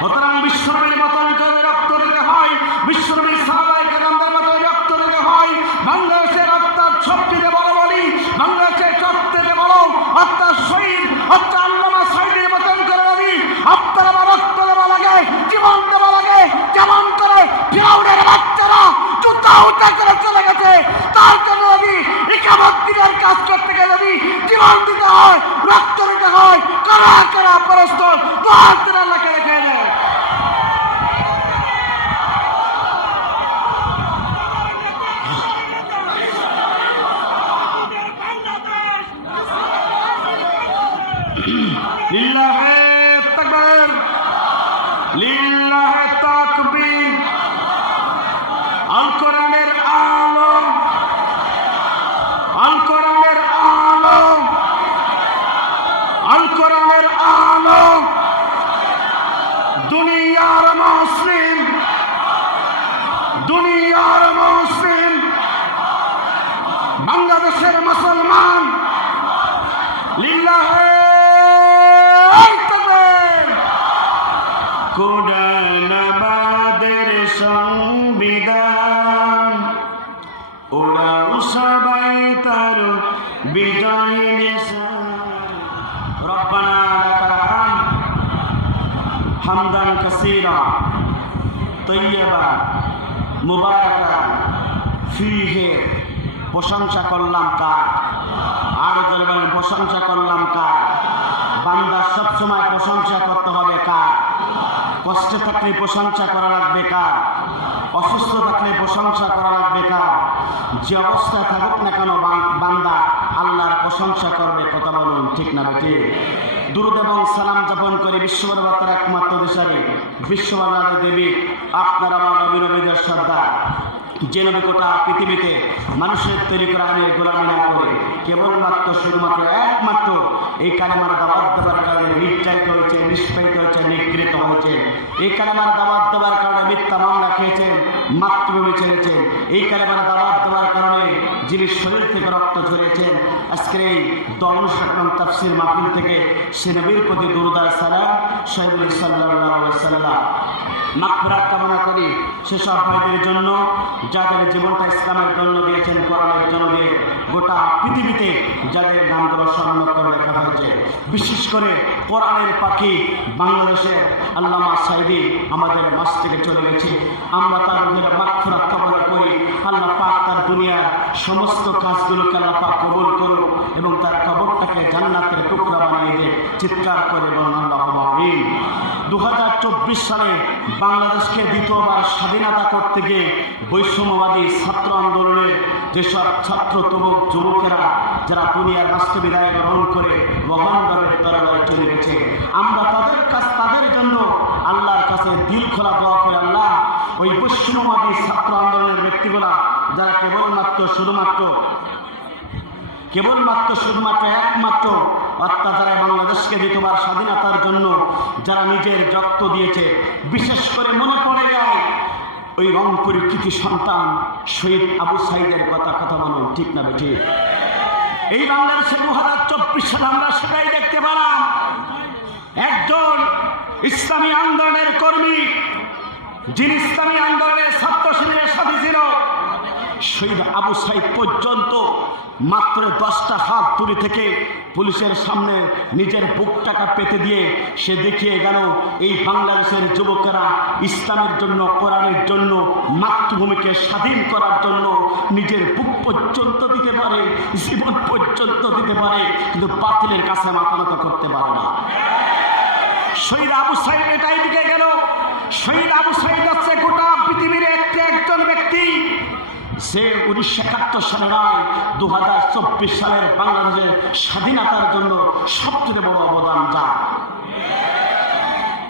সুতরাং বিশ্বনবীর মতো রক্ত দিতে হয়, বিশ্বনবীর সাহাবায়ে কেরামদের মতো রক্ত দিতে হয়। বাংলাদেশের অর্থাৎ সবচেয়ে বড় বলি, বাংলাদেশের সবচেয়ে বড় অর্থাৎ শহীদ অর্থাৎ আল্লামা সাঈদীর মতন করে নবী আপনার আমার রক্ত দেওয়া লাগে, জীবন দেওয়া লাগে। যেমন করে ফিরাউনের বাচ্চারা জুতা উঠা করে চলে গেছে, তার জন্য নবী ইকামত দিনের কাজ করতে গেলে নবী জীবন দিতে হয়, রক্ত দিতে হয়। কারা কারা পরস্পর দোয়া করে আল্লাহকে রেখে দেয়। লিল্লাহে তাকবীর, লিল্লাহে তাকবীর। আল কোরআনের আলো, আল কোরআনের আলো, আল কোরআনের আলো। দুনিয়ার মুসলিম, দুনিয়ার মুসলিম, বাংলাদেশের মুসলমান লিল্লাহে কোরআন আমাদের সংবিধান, ওরাও সবাই তার বিজয় নিশান। রব্বানা লাকাল হামদ হামদান কাসীরা তাইয়্যিবান মুবারাকান ফীহি। প্রশংসা করলাম কার? আরো জোরে বলেন, প্রশংসা করলাম কার? বান্দা সবসময় প্রশংসা করতে হবে কার? কষ্টে থাকলে প্রশংসা করা লাগবে কার? অসুস্থ থাকলে প্রশংসা করা লাগবে কার? যে অবস্থায় থাকুক না কেন বান্দা আল্লাহর প্রশংসা করবে। কথা বলুন ঠিক না বেঠি? দুরূদ এবং সালাম যাপন করে বিশ্ববরবাতের একমাত্র দিশারি বিশ্ববাংলার দেবী আপনার আমার নবী নবীদের সর্দার, যে নবী গোটা পৃথিবীতে মানুষের তৈরি করা আইনের গোলামি না করে কেবলমাত্র শুধুমাত্র একমাত্র এই কালেমার দাওয়াত দেওয়ার কারণে নির্যাতিত হয়েছে, নিষ্পেষিত হয়েছে, নিগৃহীত হয়েছে। এই কালেমার দাওয়াত দেওয়ার কারণে মিথ্যা মামলা খেয়েছেন, মাতৃভূমি ছেড়েছেন। এই কালেমার দাওয়াত দেওয়ার কারণে যিনি শরীর থেকে রক্ত ঝরেছেন, আজকের এই 10 তাফসীর মাহফিল থেকে সে নবীর প্রতি দুরূদ আর সালাম সাহেবুল সাল্লাল্লাহু আলাইহি ওয়াসাল্লাম মাগফিরাত কামনা করি সেসব ভাইদের জন্য যাদের জীবনটা ইসলামের জন্য দিয়েছেন, কোরআনের জন্য দিয়ে গোটা পৃথিবীতে যাদের নামগুলো স্মরণ করে লেখা হয়েছে। বিশেষ করে কোরআনের পাখি বাংলাদেশের আল্লামা সাঈদী আমাদের মাঝ থেকে চলে গেছে। আমরা তার রুহের মাগফিরাত কামনা করি। আল্লাহ পাক তার দুনিয়ার সমস্ত কাজগুলোকে আল্লাহ পাক কবুল করুন এবং তার কবরটাকে জান্নাতের টুকরা বানিয়ে দেয়। চিৎকার করে বলুন আল্লাহুম্মা আমিন। 2024 সালে বাংলাদেশকে দ্বিতীয়বার স্বাধীনতা করতে গিয়ে বৈষম্যবাদী ছাত্র আন্দোলনের যেসব ছাত্র যুবকেরা যারা দুনিয়ার রাষ্ট্র বিদায় গ্রহণ করে মহানভাবে তরবারে চলে গেছে, আমরা তাদের জন্য আল্লাহর কাছে দিল খোলা দোয়া করে, আল্লাহ ওই বৈষম্যবাদী ছাত্র আন্দোলনের ব্যক্তিগুলা যারা শুধুমাত্র একমাত্র অর্থাৎ যারা বাংলাদেশকে দ্বিতীয়বার স্বাধীনতার জন্য যারা নিজের রক্ত দিয়েছে, বিশেষ করে মনে পড়ে যায় ওই রংপুরের কৃতি সন্তান শহীদ আবু সাঈদের কথা বলুন ঠিক না বেঠিক? এই বাংলাদেশে 2024 সালে আমরা সেটাই দেখতে পেলাম। একজন ইসলামী আন্দোলনের কর্মী, যিনি ইসলামী আন্দোলনের ছাত্র শিবিরের সাথে ছিল, শহীদ আবু সাঈদ পর্যন্ত মাত্র 10টা হাত দূরে থেকে পুলিশের সামনে নিজের বুকটাকে পেতে দিয়ে সে দেখিয়ে গেল এই বাংলাদেশের যুবকেরা ইসলামের জন্য, কোরআনের জন্য, মাতৃভূমিকে স্বাধীন করার জন্য নিজের বুক পর্যন্ত দিতে পারে, জীবন পর্যন্ত দিতে পারে, কিন্তু বাতিলের কাছে মাথা নত করতে পারে না। শহীদ আবু সাঈদ এটাই দিকে গেল। শহীদ আবু সাঈদ হচ্ছে গোটা পৃথিবীর একজন ব্যক্তি সে 1971 সালে নয়, 2024 সালের বাংলাদেশের স্বাধীনতার জন্য সবচেয়ে বড় অবদান যা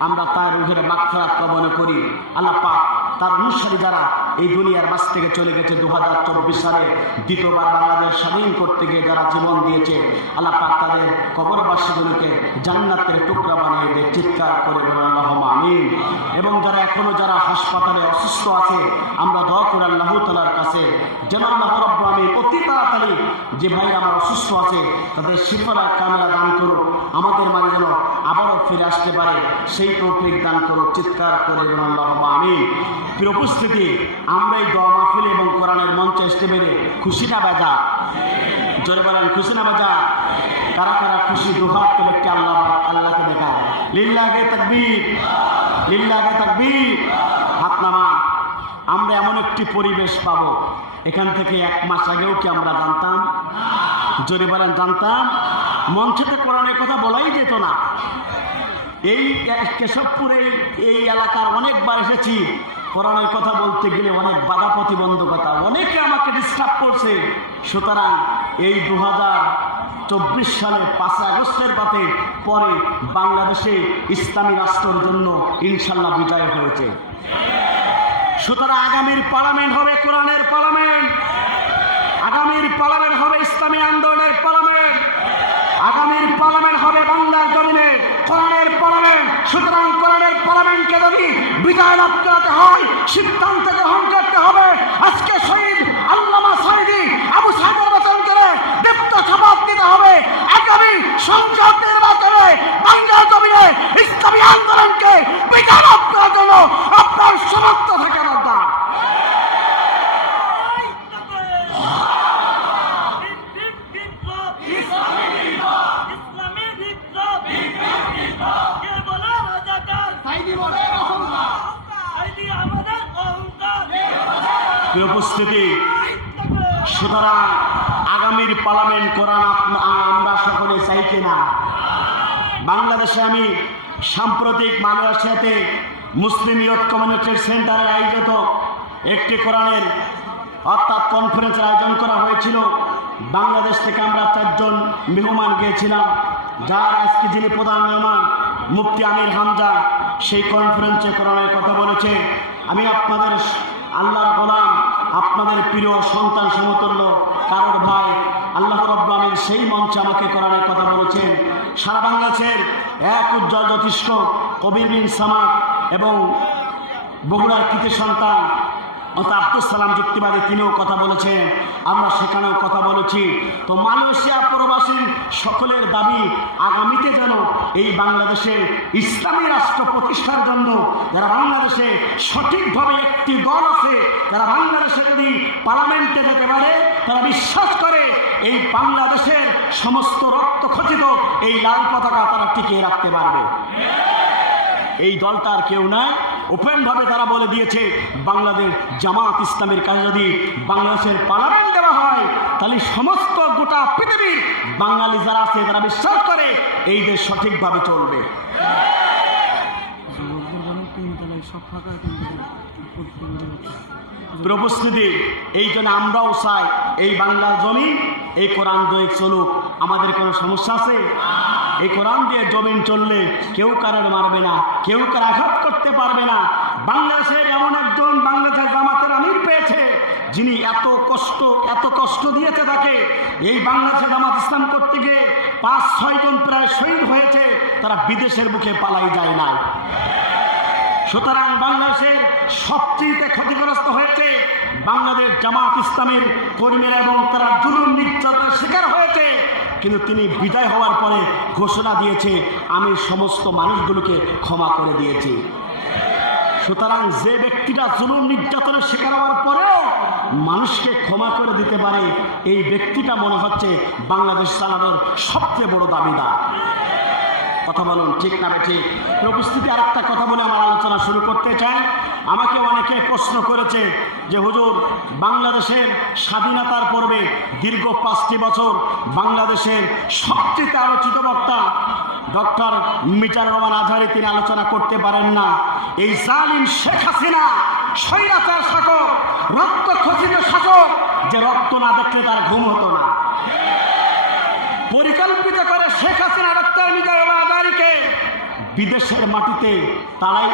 আমরা তার রুহের মাগফিরাত কামনা করি। আল্লাহ পাক তার অনুসারী যারা এই দুনিয়ার মাঝ থেকে চলে গেছে 2024 সালে দ্বিতীয়বার বাংলাদেশ স্বাধীন করতে গিয়ে যারা জীবন দিয়েছে, আল্লাহ পাক তাদের কবরবাসীগুলোকে জান্নাতের টুকরা বানিয়ে দেয়। চিৎকার করে বলেন আল্লাহুম্মা আমিন। এবং যারা এখনো যারা হাসপাতালে অসুস্থ আছে, আমরা দোয়া করি আল্লাহ তাআলার কাছে যেন আল্লাহ রাব্বুল আলামিন অতি তাড়াতাড়ি যে ভাইরা আমার অসুস্থ আছে তাদের শিফা কামিলা দান করুক, আমাদের মাঝে যেন আবারও ফিরে আসতে পারে সেই তৌফিক দান করুক। চিৎকার করে বলুন আল্লাহুম্মা আমিন। প্রিয় উপস্থিতি, আমরা এই দোয়া মাহফিল এবং কোরআনের মঞ্চে আসতে পেরে খুশি না বেজা? জোরে বলেন খুশি না বেজা? কারা কারা খুশি দুহাত তুলে একটি আল্লাহকে দেখায়। লিল্লাহি তাকবীর, লিল্লাহি তাকবীর। হাত নামা। আমরা এমন একটি পরিবেশ পাবো, এখান থেকে 1 মাস আগেও কি আমরা জানতাম? জোরে বলেন জানতাম? মঞ্চেতে কোরআনের কথা বলাই যেত না। এই কেশবপুরে এই এলাকার অনেকবার এসেছি, কোরআনের কথা বলতে গেলে অনেক বাধা প্রতিবন্ধকতা, অনেকে আমাকে ডিস্টার্ব করছে। সুতরাং এই 2024 সালে 5 আগস্টের পরে বাংলাদেশে ইসলামী রাষ্ট্রের জন্য ইনশাল্লাহ বিজয় হয়েছে। সুতরাং আগামীর পার্লামেন্ট হবে কোরআনের পার্লামেন্ট, আগামীর পার্লামেন্ট হবে ইসলামী আন্দোলনের পার্লামেন্ট, আগামীর পার্লামেন্ট হবে বাংলার জমিনে কোরআনের পার্লামেন্ট। সুতরাং কোরআনের পার্লামেন্টকে যদি বিজয় লাভ করাতে হয়, সিদ্ধান্ত গ্রহণ করতে হবে। আজকে শহীদ আল্লামা সাঈদী আবু সাঈদের বচন করে দীপ্ত শপথ নিতে হবে, আগামী সংসদ নির্বাচনে বাংলার জমিনে ইসলামী আন্দোলনকে বিজয় লাভ করার জন্য আপনার সমর্থ থাকা দরকার। উপস্থিতি, সুতরাং আগামীর পার্লামেন্ট কোরআন আমরা সকলে চাই কিনা? বাংলাদেশে আমি সাম্প্রতিক মালয়েশিয়াতে মুসলিম ইয়ুথ কমিউনিটি সেন্টারের আয়োজিত একটি কোরআনের অর্থাৎ কনফারেন্সের আয়োজন করা হয়েছিল। বাংলাদেশ থেকে আমরা 4 জন মেহমান গিয়েছিলাম, যার আজকে যিনি প্রধান মেহমান মুফতি আমির হামজা সেই কনফারেন্সে কোরআনের কথা বলেছে। আমি আপনাদের আল্লাহর গোলাম, আপনাদের প্রিয় সন্তান সমতুল্য কারোর ভাই আল্লাহ রাব্বুল আমিন সেই মঞ্চে আমাকে কোরআনের কথা বলেছেন। সারা বাংলাদেশের এক উজ্জ্বল জ্যোতিষ্ক কবির বিন সামাদ এবং বগুড়ার কৃতি সন্তান আব্দুল সালাম যুক্তিবাদী তিনিও কথা বলেছেন, আমরা সেখানেও কথা বলেছি। তো মালয়েশিয়া প্রবাসী সকলের দাবি আগামীতে যেন এই বাংলাদেশে ইসলামী রাষ্ট্র প্রতিষ্ঠার জন্য যারা বাংলাদেশে সঠিকভাবে একটি দল আছে, যারা বাংলাদেশে যদি পার্লামেন্টে যেতে পারে, তারা বিশ্বাস করে এই বাংলাদেশের সমস্ত রক্ত খচিত এই লাল পতাকা তারা টিকিয়ে রাখতে পারবে। এই দলটার কেউ নাই, ওপেনভাবে তারা বলে দিয়েছে বাংলাদেশ জামাত ইসলামের কাছে যদি বাংলাদেশের পার্লামেন্ট দেওয়া হয়, তাহলে সমস্ত গোটা পৃথিবীর বাঙালি যারা আছে তারা বিশ্বাস করে এই দেশ সঠিকভাবে চলবে। উপস্থিতি, এই জন্য আমরাও চাই এই বাংলার জমিন এই কোরআন দিয়ে চলুক। আমাদের কোনো সমস্যা আছে? এই কোরআন দিয়ে জমিন চললে কেউ কারোর মারবে না, কেউ কার আঘাত করতে পারবে না। বাংলাদেশের এমন একজন বাংলাদেশের জামাতের আমির পেয়েছে যিনি এত কষ্ট দিয়েছে তাকে। এই বাংলাদেশের জামাত ইসলাম করতে গিয়ে 5-6 জন প্রায় শহীদ হয়েছে, তারা বিদেশের বুকে পালাই যায় না। সুতরাং বাংলাদেশের সবচেয়ে ক্ষতিগ্রস্ত হয়েছে বাংলাদেশ জামাত ইসলামের কর্মীরা এবং তারা জুলুম নির্যাতনের শিকার হয়েছে। কিন্তু তিনি বিদায় হওয়ার পরে ঘোষণা দিয়েছে, আমি সমস্ত মানুষগুলোকে ক্ষমা করে দিয়েছি। সুতরাং যে ব্যক্তিটা জুলুম নির্যাতনের শিকার হওয়ার পরেও মানুষকে ক্ষমা করে দিতে পারে, এই ব্যক্তিটা মনে হচ্ছে বাংলাদেশ চালানোর সবচেয়ে বড় দাবিদার। কথা বলুন ঠিক না ঠিক? উপস্থিতি, আরেকটা কথা বলে আমার আলোচনা শুরু করতে চাই। আমাকে অনেকে প্রশ্ন করেছে যে হুজুর, বাংলাদেশের স্বাধীনতার পূর্বে দীর্ঘ 5টি বছর বাংলাদেশের সবচেয়ে আলোচিত বক্তা ডক্টর মিজানুর রহমান আজহারী তিনি আলোচনা করতে পারেন না। এই জালিম শেখ হাসিনা স্বৈরাচার শাসক, রক্ত খচিত শাসক, যে রক্ত না দেখলে তার ঘুম হতো না। পরিকল্পিত করে শেখ হাসিনা ডক্টর মিজানুর রহমান আজহারীকে বিদেশের মাটিতে তারাই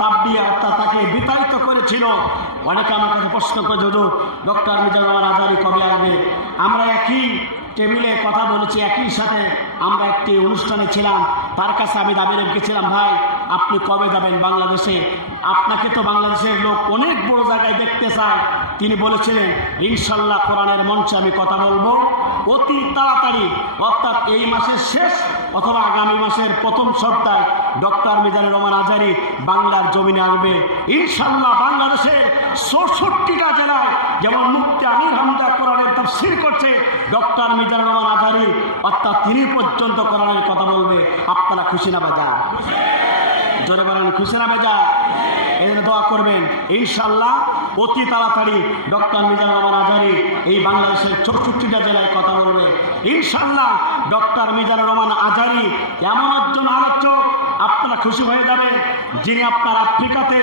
তাপ দিয়ে তাকে বিতাড়িত করেছিল। অনেকে আমার কাছে প্রশ্ন করে, হুজুর ডক্টর মিজানুর রহমান আজহারী কবে আসবে? আমরা একই টেবিলে কথা বলেছি, একই সাথে আমরা একটি অনুষ্ঠানে ছিলাম, তার কাছে আমি দাবি রেখেছিলাম, ভাই আপনি কবে যাবেন বাংলাদেশে? আপনাকে তো বাংলাদেশের লোক অনেক বড় জায়গায় দেখতে চায়। তিনি বলেছিলেন, ইনশাল্লাহ কোরআনের মঞ্চে আমি কথা বলবো অতি তাড়াতাড়ি, অর্থাৎ এই মাসের শেষ অথবা আগামী মাসের প্রথম সপ্তাহে ডক্টর মিজানুর রহমান আজহারী বাংলার জমিনে আসবে। ইনশাল্লাহ বাংলাদেশের ৬৪টা জেলায় যেমন মুফতি আমির হামজা কোরআনের তাফসীর করছে, ডক্টর মিজানুর রহমান আজহারী অর্থাৎ তিনি পর্যন্ত কোরআনের কথা বলবে। আপনারা খুশি না বাজা? জোরে বলেন খুশি না বাজা? এই জন্য দোয়া করবেন, ইনশাল্লাহ অতি তাড়াতাড়ি ডক্টর মিজানুর রহমান আজহারী এই বাংলাদেশের ৬৪টা জেলায় কথা বলবে। ইনশাল্লাহ ডক্টর মিজানুর রহমান আজহারী এমন একজন আলোচক, আপনারা খুশি হয়ে যাবেন, যিনি আপনার আফ্রিকাতে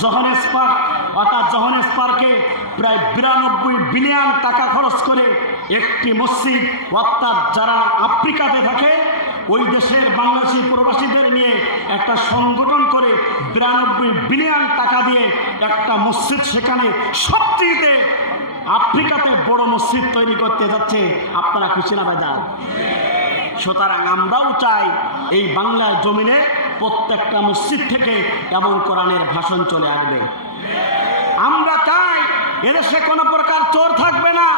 জোহানেসবার্গ অর্থাৎ জোহানেসবার্গে প্রায় ৯২ বিলিয়ন টাকা খরচ করে একটি মসজিদ, অর্থাৎ যারা আফ্রিকাতে থাকে ওই দেশের বাংলাদেশি প্রবাসীদের নিয়ে একটা সংগঠন করে ৯২ বিলিয়ন টাকা দিয়ে একটা মসজিদ সেখানে সবচেয়ে আফ্রিকাতে বড় মসজিদ তৈরি করতে যাচ্ছে। আপনারা খুশি না বাজার? সুতরাং আমরাও চাই এই বাংলার জমিনে প্রত্যেকটা মসজিদ থেকে এমন কোরআনের ভাষণ চলে আসবে। আমরা চাই এদেশে কোনো প্রকার চোর থাকবে না,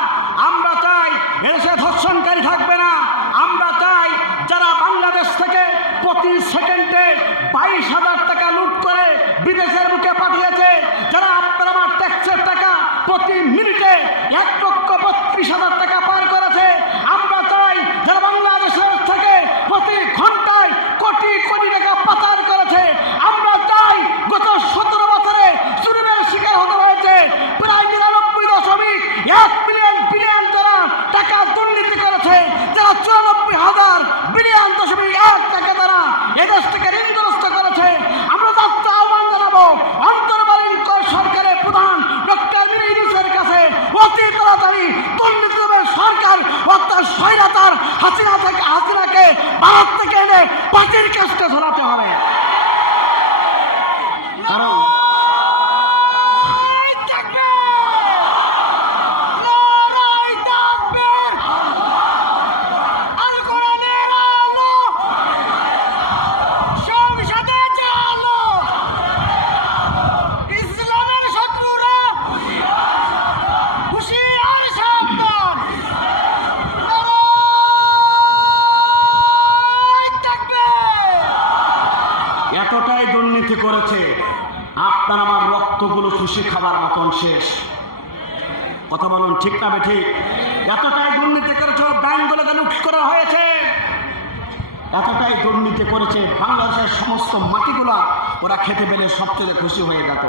আমরা চাই এদেশে ধর্ষণকারী থাকবে না, আমরা চাই যারা বাংলাদেশ থেকে প্রতি সেকেন্ডে ২২,০০০ টাকা লুট করে বিদেশের মুখে পাঠিয়েছে, যারা আপনার আমার ট্যাক্সের টাকা প্রতি মিনিটে ১,৩২,০০০ টাকা পার করেছে, আমরা চাই যারা বাংলাদেশের থেকে প্রতি ঘন্টায় কোটি কোটি টাকা পাচার করেছে, আমরা চাই গত ১৭ বছরে জুলুমের শিকার হতে হয়েছে প্রায় ৯৯.১ বিলিয়ন যারা টাকা দুর্নীতি করেছে, যারা ৯৪,০০০ বিলিয়ন দশমিক ১ টাকা তারা এদেশ থেকে ঋণগ্রস্ত করেছে। আমরা যাত্রা আহ্বান জানাবো অন্তর্বর্তীকালীন সরকারের প্রধান ডক্টর মিজানুর ইউনূসের কাছে অতি তাড়াতাড়ি দুর্নীতি সরকার অর্থাৎ স্বৈরাচার হাসিনাকে ভারত থেকে এনে পার্টির কাজটা ধরাতে হবে। কারণ এতটাই দুর্নীতি করেছে, আপনার আমার রক্তগুলো খুশি খাবার মতন শেষ। কথা বলুন ঠিক না বেঠিক? এতটাই দুর্নীতি করেছে, ব্যাংকগুলোকে লুট করা হয়েছে, এতটাই দুর্নীতি করেছে, বাংলাদেশের সমস্ত মাটিগুলা ওরা খেতে পেলে সবচেয়ে খুশি হয়ে যেত।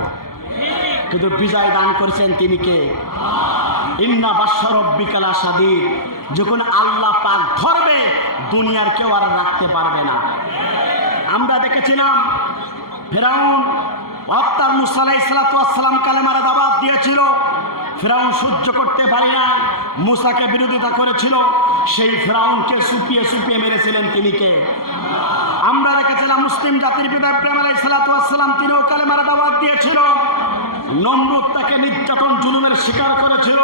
কিন্তু বিজয় দান করেছেন তিনি কে? ইন্না বাশশা রাব্বিকা শাদীদ। যখন আল্লাহ পাক ধরবে দুনিয়ার কেউ আর রাখতে পারবে না। আমরা দেখেছিলাম ফেরাউন অর্থাৎ মুসা আলাইহিস সালাম কালেমার দাওয়াত দিয়েছিল, ফেরাউন সহ্য করতে পারে না, মুসাকে বিরোধিতা করেছিল, সেই ফেরাউনকে সুপিয়ে সুপিয়ে মেরেছিলেন তিনি কে? আমরা দেখেছিলাম মুসলিম জাতির পিতা ইব্রাহিম আলাইহিস সালাম তিনিও কালেমার দাওয়াত দিয়েছিল, নমরুদ তাকে নির্যাতন জুলুমের শিকার করেছিল,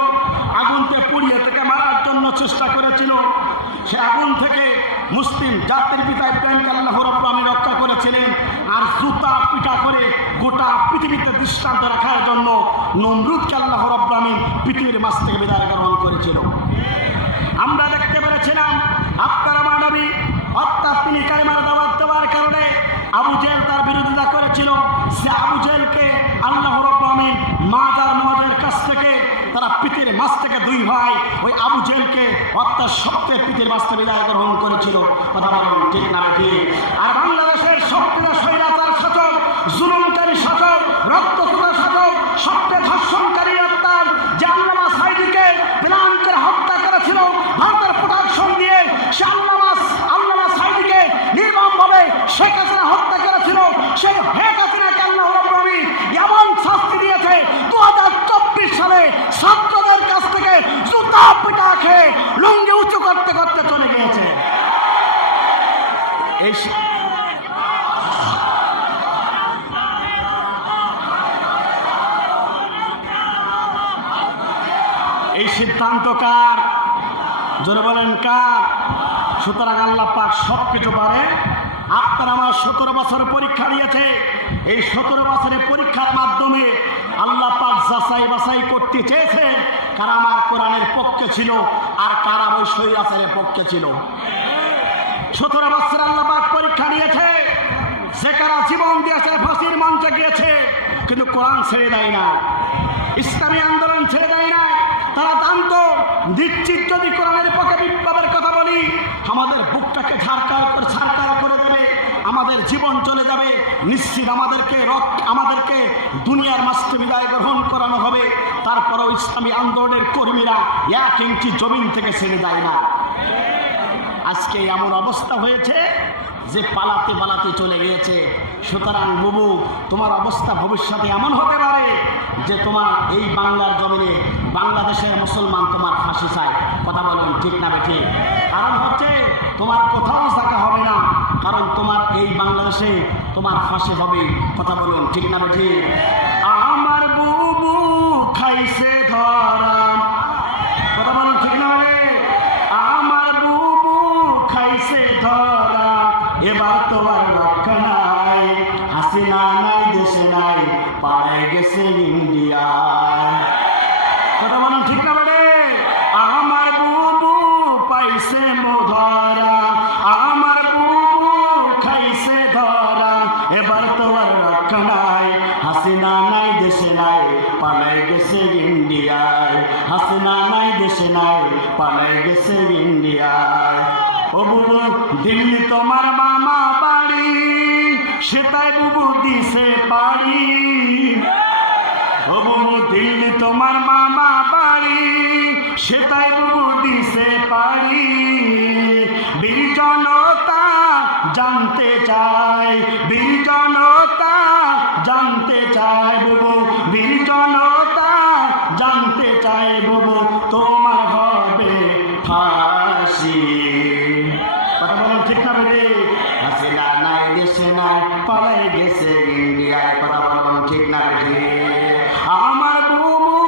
আগুনতে পুড়িয়ে থেকে মারার জন্য চেষ্টা করেছিল, সে আগুন থেকে মুসলিম জাতির পিতা ইব্রাহিমকে আল্লাহ রাব্বুল আলামিন রক্ষা করেছিলেন। আর জুতা পিটা করে গোটা পৃথিবীতে দৃষ্টান্ত রাখার জন্য নমরুদকে আল্লাহ রাব্বুল আলামিন পৃথিবীর মাঝ থেকে বিদায় গ্রহণ করেছিল। আমরা দেখতে পেরেছিলাম আপনার আমার নবী অর্থাৎ তিনি কালেমার দাওয়াত দেওয়ার কারণে আবু জেহেল তার বিরোধিতা করেছিল, সে আবু জেহেলকে আল্লাহ রাব্বুল আলামিন মাদ আর মুআদের কাছ থেকে তারা পৃথিবীর মাঝ থেকে দুই ভাই ওই আবু জেহেলকে অর্থাৎ সত্যের পৃথিবীর মাঝ থেকে বিদায় গ্রহণ করেছিল। কথা বলুন ঠিক না ঠিক? আর বাংলাদেশের সবচেয়ে স্বৈরাচার শাসক, জুলুমকারী শাসক, রক্তচোষা শাসক, সবচেয়ে ধর্ষণকারী অর্থাৎ যে আল্লামা সাঈদীকে প্ল্যান করে হত্যা করেছিল ভারতের প্রোটেকশন দিয়ে, সে আল্লামা সাঈদীকে নির্মমভাবে শেখ হাসিনা হত্যা করেছিল, সেই শেখ হাসিনাকে আল্লাহ রাব্বুল আলামিন এমন শাস্তি দিয়েছে 2024 সালে ছাত্রদের কাছ থেকে জুতা পিটা খেয়ে লুঙ্গি উঁচু করতে করতে চলে গিয়েছে। এই সিদ্ধান্ত কার? জোরে বলেন কার? সুতরাং আল্লাহ পাক সব কিছু পারে, আপনারা আমার 17 বছর পরীক্ষা দিয়েছে। এই 17 বছরের পরীক্ষার মাধ্যমে আল্লাহ পাক যাচাই বাছাই করতে চেয়েছেন কারা আমার কোরআনের পক্ষে ছিল আর কারা ওই স্বৈরাচারের পক্ষে ছিল। 17 বছর আল্লাহ পাক পরীক্ষা নিয়েছে, যে কারা জীবন দিয়েছে, ফাঁসির মঞ্চে গিয়েছে, কিন্তু কোরআন ছেড়ে দেয় না, ইসলামী আন্দোলন ছেড়ে দেয় না। তারা জানতো নিশ্চিত যদি কোরআনের পক্ষে বিপ্লবের কথা বলি আমাদের বুকটাকে ছাড়কার করে দেবে, আমাদের জীবন চলে যাবে, নিশ্চিত আমাদেরকে দুনিয়ার মাস্তে বিদায় গ্রহণ করানো হবে। তারপরেও ইসলামী আন্দোলনের কর্মীরা 1 ইঞ্চি জমিন থেকে ছেড়ে যায় না। আজকে এমন অবস্থা হয়েছে যে পালাতে পালাতে চলে গিয়েছে। সুতরাং বুবু, তোমার অবস্থা ভবিষ্যতে এমন হতে পারে যে তোমার এই বাংলার জমিনে বাংলাদেশের মুসলমান তোমার ফাঁসি চায়। কথা বলুন ঠিক না বেঠিক? কারণ হচ্ছে তোমার কোথাও থাকা হবে না, কারণ তোমার এই বাংলাদেশে তোমার ফাঁসি হবে। কথা বলুন ঠিক না বেঠিক? আমার বুবু খাইছে ধরা, কথা বলুন ঠিক না বেঠিক? আমার বুবু খাইছে ধরা, এবার তোমার রক্ষা নাই, হাসিনা নাই দেশে নাই, পাড়ায় গেছে ইন্ডিয়ায়। কথা বলুন ঠিক না বেটে? আমার বুবু পাইছে ধরা, আমার বুবু খাইছে ধরা, এবার তোমার রক্ষা নাই, হাসিনা নাই দেশে নাই, পাড়ায় গেছে ইন্ডিয়ায়, হাসিনা নাই দেশে নাই, পাড়ায় গেছে ইন্ডিয়ায়। ও বুবু, দিল্লি তোমার মামা বাড়ি, সেটাই বুবু দিছে পাড়ি। ও বুবু, দিল্লি তোমার মামা বাড়ি, সেটাই বুবু দিছে পাড়ি। বীর জনতা জানতে চায়, বীর জনতা জানতে চায় বুবু, বীর জনতা জানতে চায় বুবু, তোমার হবে ফাঁসি। কথা বলুন ঠিক না রে? হাসিনা নাই দেশে নাই, পালায় গেছে ইন্ডিয়ায়। কথা বলুন ঠিক না রে? আমার বুবু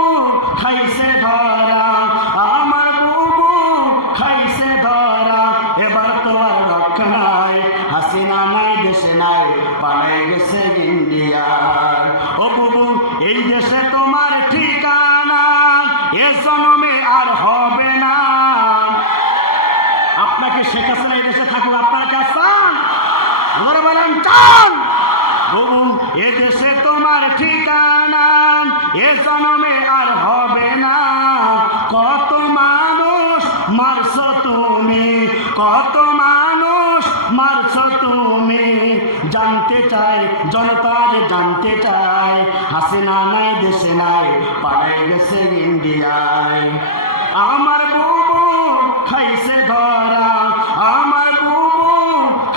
খাইছে ধরা, আমার বুবু খাইছে ধরা, এবার তোমার রক্ষা নাই, হাসিনা নাই দেশে নাই, পালায় গেছে ইন্ডিয়ায়। ও বুবু, এই দেশে তোমার ঠিকানা এ জন্মে আর হবে না। আপনাকে শেখ হাসিনা এই দেশে থাকুক, আপনারা কে চান? বলেন চান? বুবু, এ দেশে তোমার ঠিকানা এ জন্মে আর হবে না। কত মানুষ মারছ তুমি, কত মানুষ মারছ তুমি, জানতে চাই জনতা যে জানতে চায়, হাসিনা নাই দেশে নাই, পাড়ায় গেছে ইন্ডিয়ায়। আমার বুবু খাইছে ধরা, আমার বুবু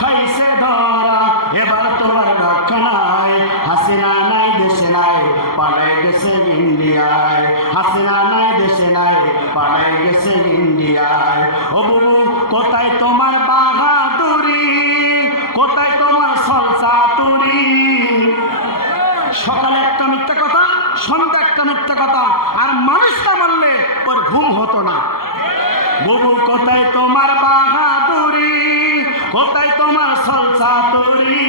খাইছে ধরা, এবার তোমার রক্ষা নাই, হাসিনা নাই দেশে নাই, পালায় গেছে ইন্ডিয়ায়, হাসিনা নাই দেশে নাই, পালায় গেছে ইন্ডিয়ায়। ও বুবু, কোথায় তোমার বাহাদুরি, কোথায় তোমার সলসাতুরি? সকালে একটা মিথ্যা কথা, সন্ধ্যা একটা মিথ্যা কথা, আর মানুষটা মারলে ওর ঘুম হতো না। বুবু, কোথায় তোমার বাহাদুরি, কোথায় তোমার সলসাতুরি?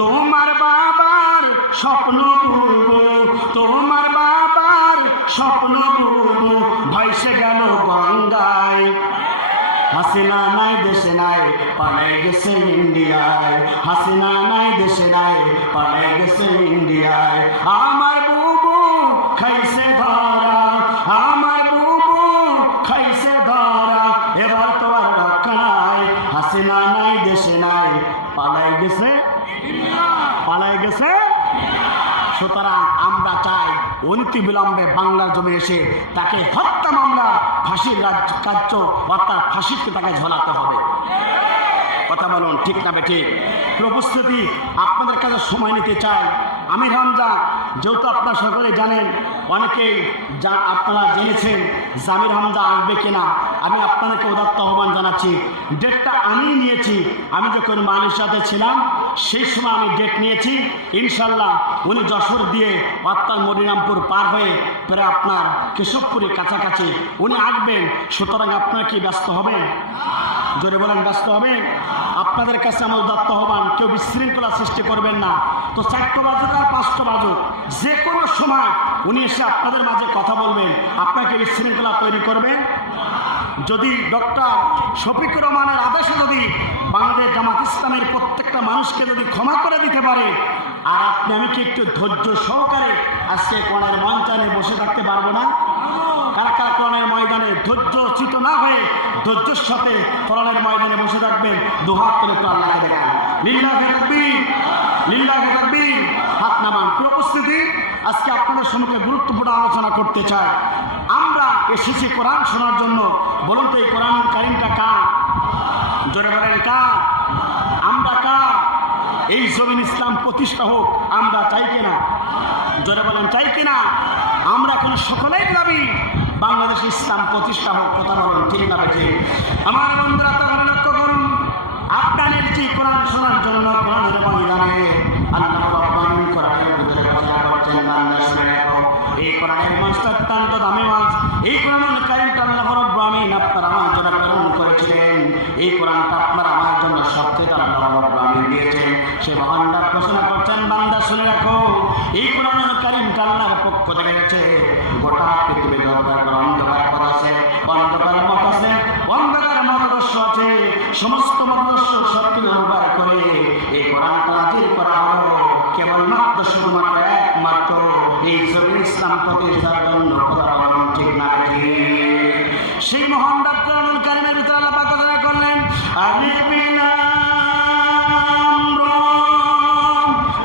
তোমার বাবার স্বপ্ন বুবু, তোমার বাবার স্বপ্ন বুবু, ভাইসে গেল গঙ্গায়। হাসিনা নাই দেশে নাই, পালায় গেছে ইন্ডিয়ায়, হাসিনা নাই দেশে নাই, পালায় গেছে ইন্ডিয়ায়। আমার বুবু খাইছে ধরা, আমার বুবু খাইছে ধরা, এবার তোমার রক্ষা নাই, হাসিনা নাই দেশে নাই, পালায় গেছে, পালায় গেছে। সুতরাং আমরা চাই অনতি বিলম্বে বাংলার জমি এসে তাকে হত্যা মামলা ফাঁসির কার্য অর্থাৎ ফাঁসিতে তাকে ঝোলাতে হবে। কথা বলুন ঠিক না বেঠিক? উপস্থিতি আপনাদের কাছে সময় নিতে চাই। আমির হামজা, যেহেতু আপনারা সকলে জানেন, অনেকেই আপনারা জেনেছেন যে আমির হামজা আসবে কিনা, আমি আপনাদেরকে উদাত্ত আহ্বান জানাচ্ছি। ডেটটা আমি নিয়েছি, আমি যখন মানুষের সাথে ছিলাম সেই সময় আমি ডেট নিয়েছি। ইনশাল্লাহ উনি যশোর দিয়ে অর্থাৎ মনিরামপুর পার হয়ে প্রায় আপনার কেশবপুরের কাছাকাছি উনি আসবেন। সুতরাং আপনারা কি ব্যস্ত হবেন? জোরে বলেন ব্যস্ত হবেন। আপনাদের কাছে আমার উদাত্ত আহ্বান, কেউ বিশৃঙ্খলা সৃষ্টি করবেন না। তো 4টা বাজুক আর 5টা বাজুক, যে কোনো সময় উনি এসে আপনাদের মাঝে কথা বলবেন। আপনাকে বিশৃঙ্খলা তৈরি করবেন। যদি ডক্টর শফিকুর রহমানের আদেশে যদি বাংলাদেশ জামাত ইসলামের প্রত্যেকটা মানুষকে যদি ক্ষমা করে দিতে পারে, আর আপনি আমি কি একটু ধৈর্য সহকারে আজকে কোরআনের ময়দানে বসে থাকতে পারবো না? কারা কারা কোরআনের ময়দানে ধৈর্যচ্যুত না হয়ে ধৈর্যের সাথে কোরআনের ময়দানে বসে থাকবেন? দুহাত তুলে তো আল্লাহকে দেখান। লিল্লাহি তাকবীর, লিল্লাহি তাকবীর। হাত নামান। উপস্থিতি, আজকে আপনাদের সম্মুখে গুরুত্বপূর্ণ আলোচনা করতে চাই। আমরা এসেছি কোরআন শোনার জন্য। বলুন তো এই কোরআন কারীমটা কার? জোরে বলেন কার? আমরা কার? এই জমিন ইসলাম প্রতিষ্ঠা হোক আমরা চাই কিনা? জোরে বলেন চাই কিনা? আমরা এখন সকলেই দাবি বাংলাদেশে ইসলাম প্রতিষ্ঠা হোক। কথা বলুন ঠিক না বেঠিক? আমার বন্ধুরা তাহলে লক্ষ্য করুন, আপনাদের যে কোরআন শোনার জন্য কোরআনের ময়দানে আল্লাহ রাব্বানি কোরআনের ভিতরে কথা বলছেন, বান্দা শুনে রাখো। এই কোরআনের মাসটা অত্যন্ত দামি মাস। এই কোরআনের কারীমটা আল্লাহ রাব্বুল আলামিন আপনার আমার জন্য প্রেরণ করেছিলেন। এই কোরআনটা আপনার আমার জন্য সবচেয়ে আল্লাহ রাব্বুল আলামিন দিয়েছেন। সে মহানরা ঘোষণা করছেন, বান্দা শুনে রাখো, এই কোরআনের কারীমটা আল্লাহর পক্ষ থেকে এসেছে। গোটা পৃথিবীতে অন্ধকার পথ আছে, অন্ধকার মত আছে, অন্ধকার মতাদর্শ আছে। সমস্ত মতাদর্শ সবকে ব্যবহার করে এই কোরআনটা নাযিল করা হলো কেবলমাত্র শুধুমাত্র একমাত্র এই জমিন ইসলাম প্রতিষ্ঠার জন্য। কথা বলুন ঠিক না বেঠিক? সেই মহান কোরআনুল কারীমের ভিতরে আল্লাহ পাক ঘোষণা করলেন, আলিফ লাম রা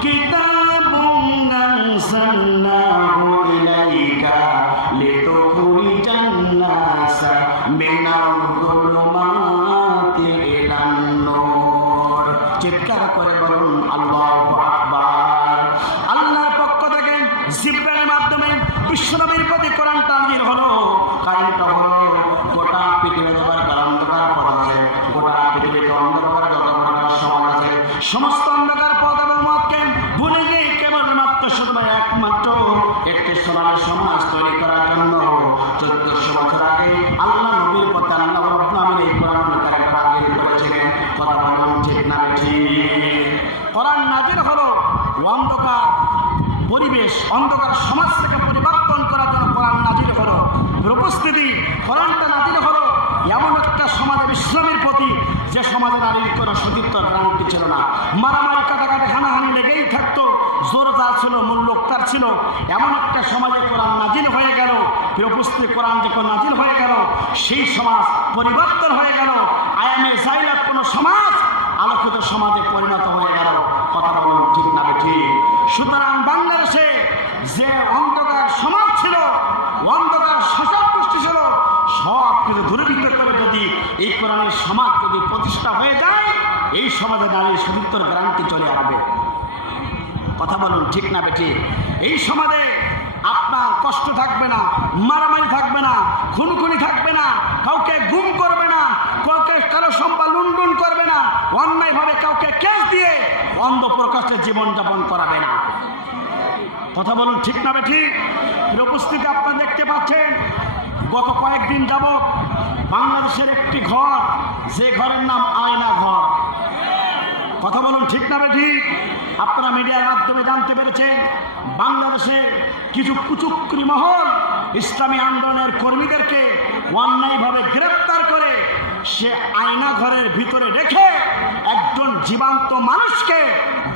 কিতাবুন আনজালনাহু ইলাইকা লিতুখরিজান নাসা মিনাল যুলুমাতি ইলান নূর। চিৎকার করে বলুন আল্লাহু আকবার। আল্লাহর পক্ষ থেকে জিবরাইলের মাধ্যমে বিশ্বনবীর প্রতি কোরআনটা নাযিল হলো। কারণটা হলো গোটা পৃথিবীতে অন্ধকার পথ আছে, গোটা পৃথিবীতে অন্ধকার যত প্রকার সমাজ আছে, সমস্ত অন্ধকার পথ এবং মতকে ভুলে গিয়ে কেবলমাত্র শুধুমাত্র একমাত্র একটি সোনার সমাজ তৈরি করার জন্য 1400 বছর আগে আল্লাহ নবীর পথে আল্লাহ রাব্বুল আলামিন এই কোরআনুল কারীমটা নাযিল করেছিলেন। কথা বলুন ঠিক না বেঠিক? কোরআন নাযিল হলো অন্ধকার পরিবেশ, অন্ধকার সমাজ থেকে পরিবর্তন করার জন্য কোরআন নাযিল হলো। উপস্থিতি, কোরআনটা নাযিল হলো এমন একটা সমাজে ইসলামের প্রতি যে সমাজে নারীর কোনো সতীত্ব গ্রান্তি ছিল না। মারামারি কাটাকাটি হানাহানি লেগেই থাকতো, জোরদার ছিল, মূল্যকার ছিল। এমন একটা সমাজে কোরআন নাযিল হয়ে গেল। উপস্থিতি, কোরআন যখন নাযিল হয়ে গেল সেই সমাজ পরিবর্তন হয়ে গেল। আয়ামে জাইলাত কোনো সমাজ আলোকিত সমাজে পরিণত হয়ে গেল। কথা বলুন ঠিক না বেঠিক? সুতরাং বাংলাদেশে যে অন্ধকার সমাজ ছিল, অন্ধকার শাসক গোষ্ঠী ছিল, সব কিছু দূরীভূত করে যদি এই কোরআনের সমাজ যদি প্রতিষ্ঠা হয়ে যায়, এই সমাজে নারীর সতীত্বর গ্যারান্টি চলে আসবে। কথা বলুন ঠিক না বেঠিক? এই সমাজে আপনার কষ্ট থাকবে না, মারামারি থাকবে না, খুনখুনি থাকবে না, কাউকে গুম করবে না, কাউকে কারো সম্পদ লুণ্ঠন করবে না, অন্যায়ভাবে কাউকে কেস দিয়ে অন্ধ প্রকাশে জীবনযাপন করাবে না। কথা বলুন ঠিক না বেঠিক? উপস্থিতি, আপনারা দেখতে পাচ্ছেন গত কয়েকদিন যাবত বাংলাদেশের একটি ঘর, যে ঘরের নাম আয়না ঘর। কথা বলুন ঠিক না বেঠিক? আপনারা মিডিয়ার মাধ্যমে জানতে পেরেছেন বাংলাদেশের কিছু কুচক্রী মহল ইসলামী আন্দোলনের কর্মীদেরকে অন্যায়ভাবে গ্রেপ্তার করে সে আয়না ঘরের ভিতরে রেখে একজন জীবন্ত মানুষকে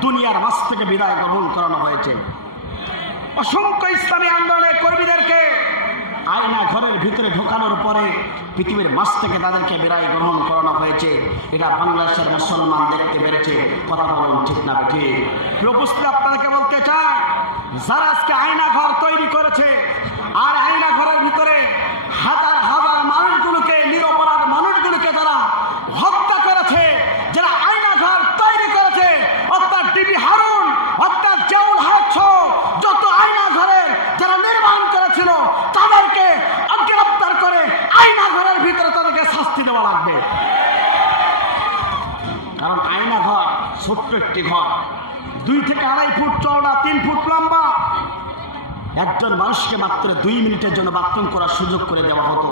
দুনিয়ার মাঝ থেকে বিদায় গ্রহণ করানো হয়েছে। অসংখ্য ইসলামী আন্দোলনের কর্মীদেরকে আয়না ঘরের ভিতরে ঢোকানোর পরে পৃথিবীর মাঝ থেকে তাদেরকে বিদায় গ্রহণ করানো হয়েছে। এটা বাংলাদেশের মুসলমান দেখতে পেরেছে। কথা বলুন ঠিক না বেঠিক? উপস্থিত, আপনাদেরকে বলতে চাই, যারা আজকে আয়না ঘর তৈরি করেছে আর আয়না ঘরের ভিতরে হাজার হাজার মানুষগুলোকে, নিরপরাধ মানুষগুলোকে যারা হত্যা করেছে, যারা আয়না ঘর তৈরি করেছে, অর্থাৎ ডিবি হারুন, অর্থাৎ জাউল হাক্স, যত আয়না ঘরের যারা নির্মাণ করেছিল তাদেরকে গ্রেপ্তার করে আয়না ঘরের ভিতরে তাদেরকে শাস্তি দেওয়া লাগবে। কারণ আয়না ঘর ছোট্ট একটি ঘর, 2 থেকে 2.5 ফুট চওড়া, 3 ফুট লম্বা। একজন মানুষকে মাত্র 2 মিনিটের জন্য বাথরুম করার সুযোগ করে দেওয়া হতো।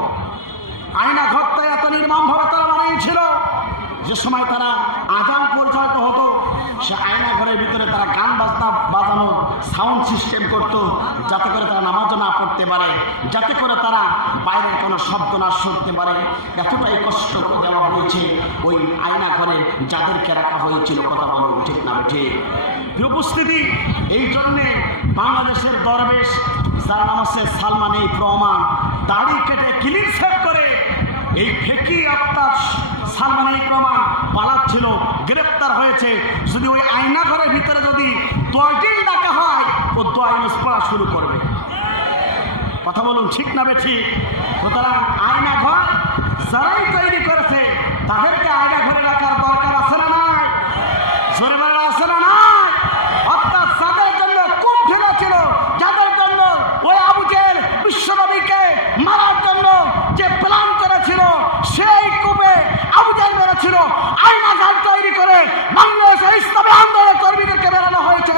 আয়না ঘরটা এত নির্মমভাবে তারা বানিয়েছিল যে সময় তারা আজান পরিচালিত হতো, সে আয়না ঘরের ভিতরে তারা গান বাজনা বাজানো সাউন্ড সিস্টেম করত, যাতে করে তারা নামাজ না পড়তে পারে, যাতে করে তারা বাইরের কোনো শব্দ না শুনতে পারে। এতটাই কষ্ট দেওয়া হয়েছে ওই আয়না ঘরে যাদেরকে রাখা হয়েছিল। কথা বলুন ঠিক না ঠিক? উপস্থিতি, এই জন্যে বাংলাদেশের দরবেশ যার নাম হচ্ছে সালমান এই প্রমাণ, দাড়ি কেটে ক্লিন শেভ করে এই ফেকি আত্মার সালমান এই প্রমাণ পালাচ্ছিল, গ্রেপ্তার হয়েছে। যদি ওই আয়না ঘরের ভিতরে যদি 10 দিন ডাকা হয়, ও দোয়া ইউনুস পড়া শুরু করবে। কথা বলুন ঠিক না ঠিক? সুতরাং আয়না ঘর যারাই তৈরি করেছে তাদেরকে আয়না ঘরে রাখার দরকার আছে না নাই? জোরে বলে আছে না নাই? অর্থাৎ যাদের জন্য কূপ ঢেলেছিল, যাদের জন্য ওই আবু জেহেল বিশ্বনবীকে মারার জন্য যে প্ল্যান করেছিল, সেই কূপে আবু জেহেল মেরেছিল। আয়না ঘর তৈরি করে বাংলাদেশের ইসলামী আন্দোলনের কর্মীদেরকে বেরানো হয়েছে।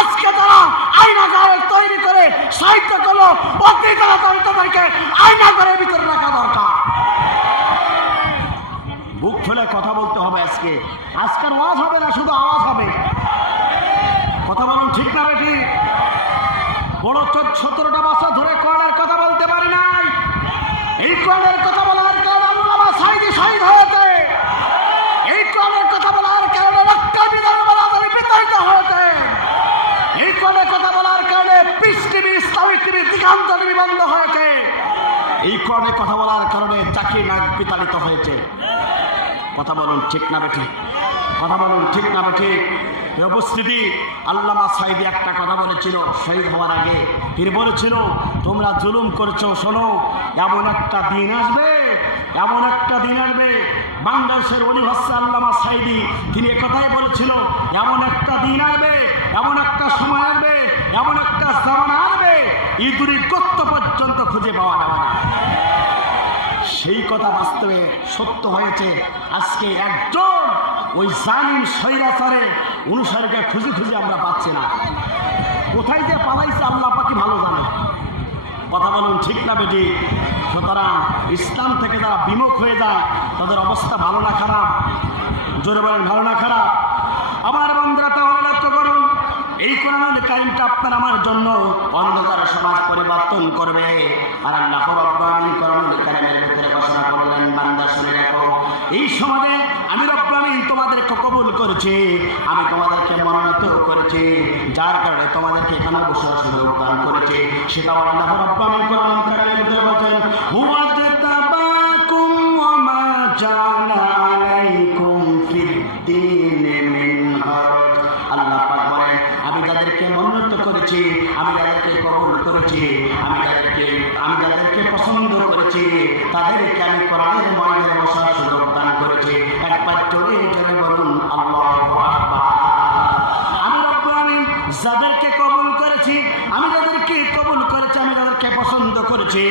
আজকে তারা আয়না ঘর তৈরি করে সাহিত্য করলো, তাদেরকে আয়না ঘরের ভিতরে রাখা দরকার। বুক ফেলে কথা বলতে হবে। আজকের ওয়াজ হবে না, শুধু আওয়াজ হবে। কথা বলুন ঠিক না বেটি? বড় 17টা বছর ধরে কোরআনের কথা বলতে পারি নাই। এই কোরআনের কথা বলার কারণে আল্লামা সাঈদী শহীদ হয়েছে। এই কোরআনের কথা বলার কারণে রক্তের বিধান বিতাড়িত হয়েছে। এই কোরআনের কথা বলার কারণে পিস টিভি, ইসলামিক টিভি, দিগন্ত টিভি বন্ধ হয়েছে। এই কোরআনের কথা বলার কারণে জাকির নায়ক বিতাড়িত হয়েছে। কথা বলুন ঠিক না বেটি? কথা বলুন ঠিক না বেটি? উপস্থিতি, আল্লামা সাঈদী একটা কথা বলেছিল শহীদ হওয়ার আগে। তিনি বলেছিল, তোমরা জুলুম করছো, শোনো, এমন একটা দিন আসবে, এমন একটা দিন আসবে। বাংলাদেশের ওলি হচ্ছে আল্লামা সাঈদী, তিনি একথাই বলেছিল, এমন একটা দিন আসবে, এমন একটা সময় আসবে, এমন একটা জামানা আসবে, ইঁদুরি গর্ত পর্যন্ত খুঁজে পাওয়া যাবে না। সেই কথা বাস্তবে সত্য হয়েছে। আজকে একজন ওই জালিম স্বৈরাচারের অনুসারীকে খুঁজে খুঁজে আমরা পাচ্ছি না। কোথায় যে পালাইছে আল্লাহ পাকি ভালো জানে। কথা বলুন ঠিক না বেটি? সুতরাং ইসলাম থেকে যারা বিমুখ হয়ে যায় তাদের অবস্থা ভালো না খারাপ? জোরে বলেন ভালো না খারাপ? আমার বন্ধুরা, তাহলে লক্ষ্য করুন, এই কোরআনুল কারীমটা আপনার আমার জন্য অন্ধকার সমাজ পরিবর্তন করবে। আর আল্লাহ রাব্বুল আলামিন কোরআনুল কারীমের ভিতরে ঘোষণা করলেন, বান্দা শুনে রাখো, এই সমাজে আমি রব্বুল আলামিন তোমাদেরকে কবুল করেছি, আমি তোমাদেরকে মনোনীত করেছি, যার কারণে তোমাদেরকে এখানে বসার সুযোগ দান করেছি। সেটাও আল্লাহ রাব্বুল আলামিন কোরআনুল কারীমের ভিতরে বলেন, হুয়া তাবাকুম ওয়া মা জাআলা আলাইকুম ফিদ-দীনি মিন হারাজ। আল্লাহ পাক বলেন, আমি যাদেরকে মনোনীত করেছি, আমি যাদেরকে কবুল করেছি, আমি যাদেরকে পছন্দ করেছি, তাদেরকে আমি কোরআনের ময়দানে বসার সুযোগ দান করেছি। একবার জোরে জোরে বলুন আল্লাহু আকবার। আমি রব্বুল আলামিন যাদেরকে কবুল করেছি, আমি যাদেরকে কবুল করেছি, আমি যাদেরকে পছন্দ করেছি,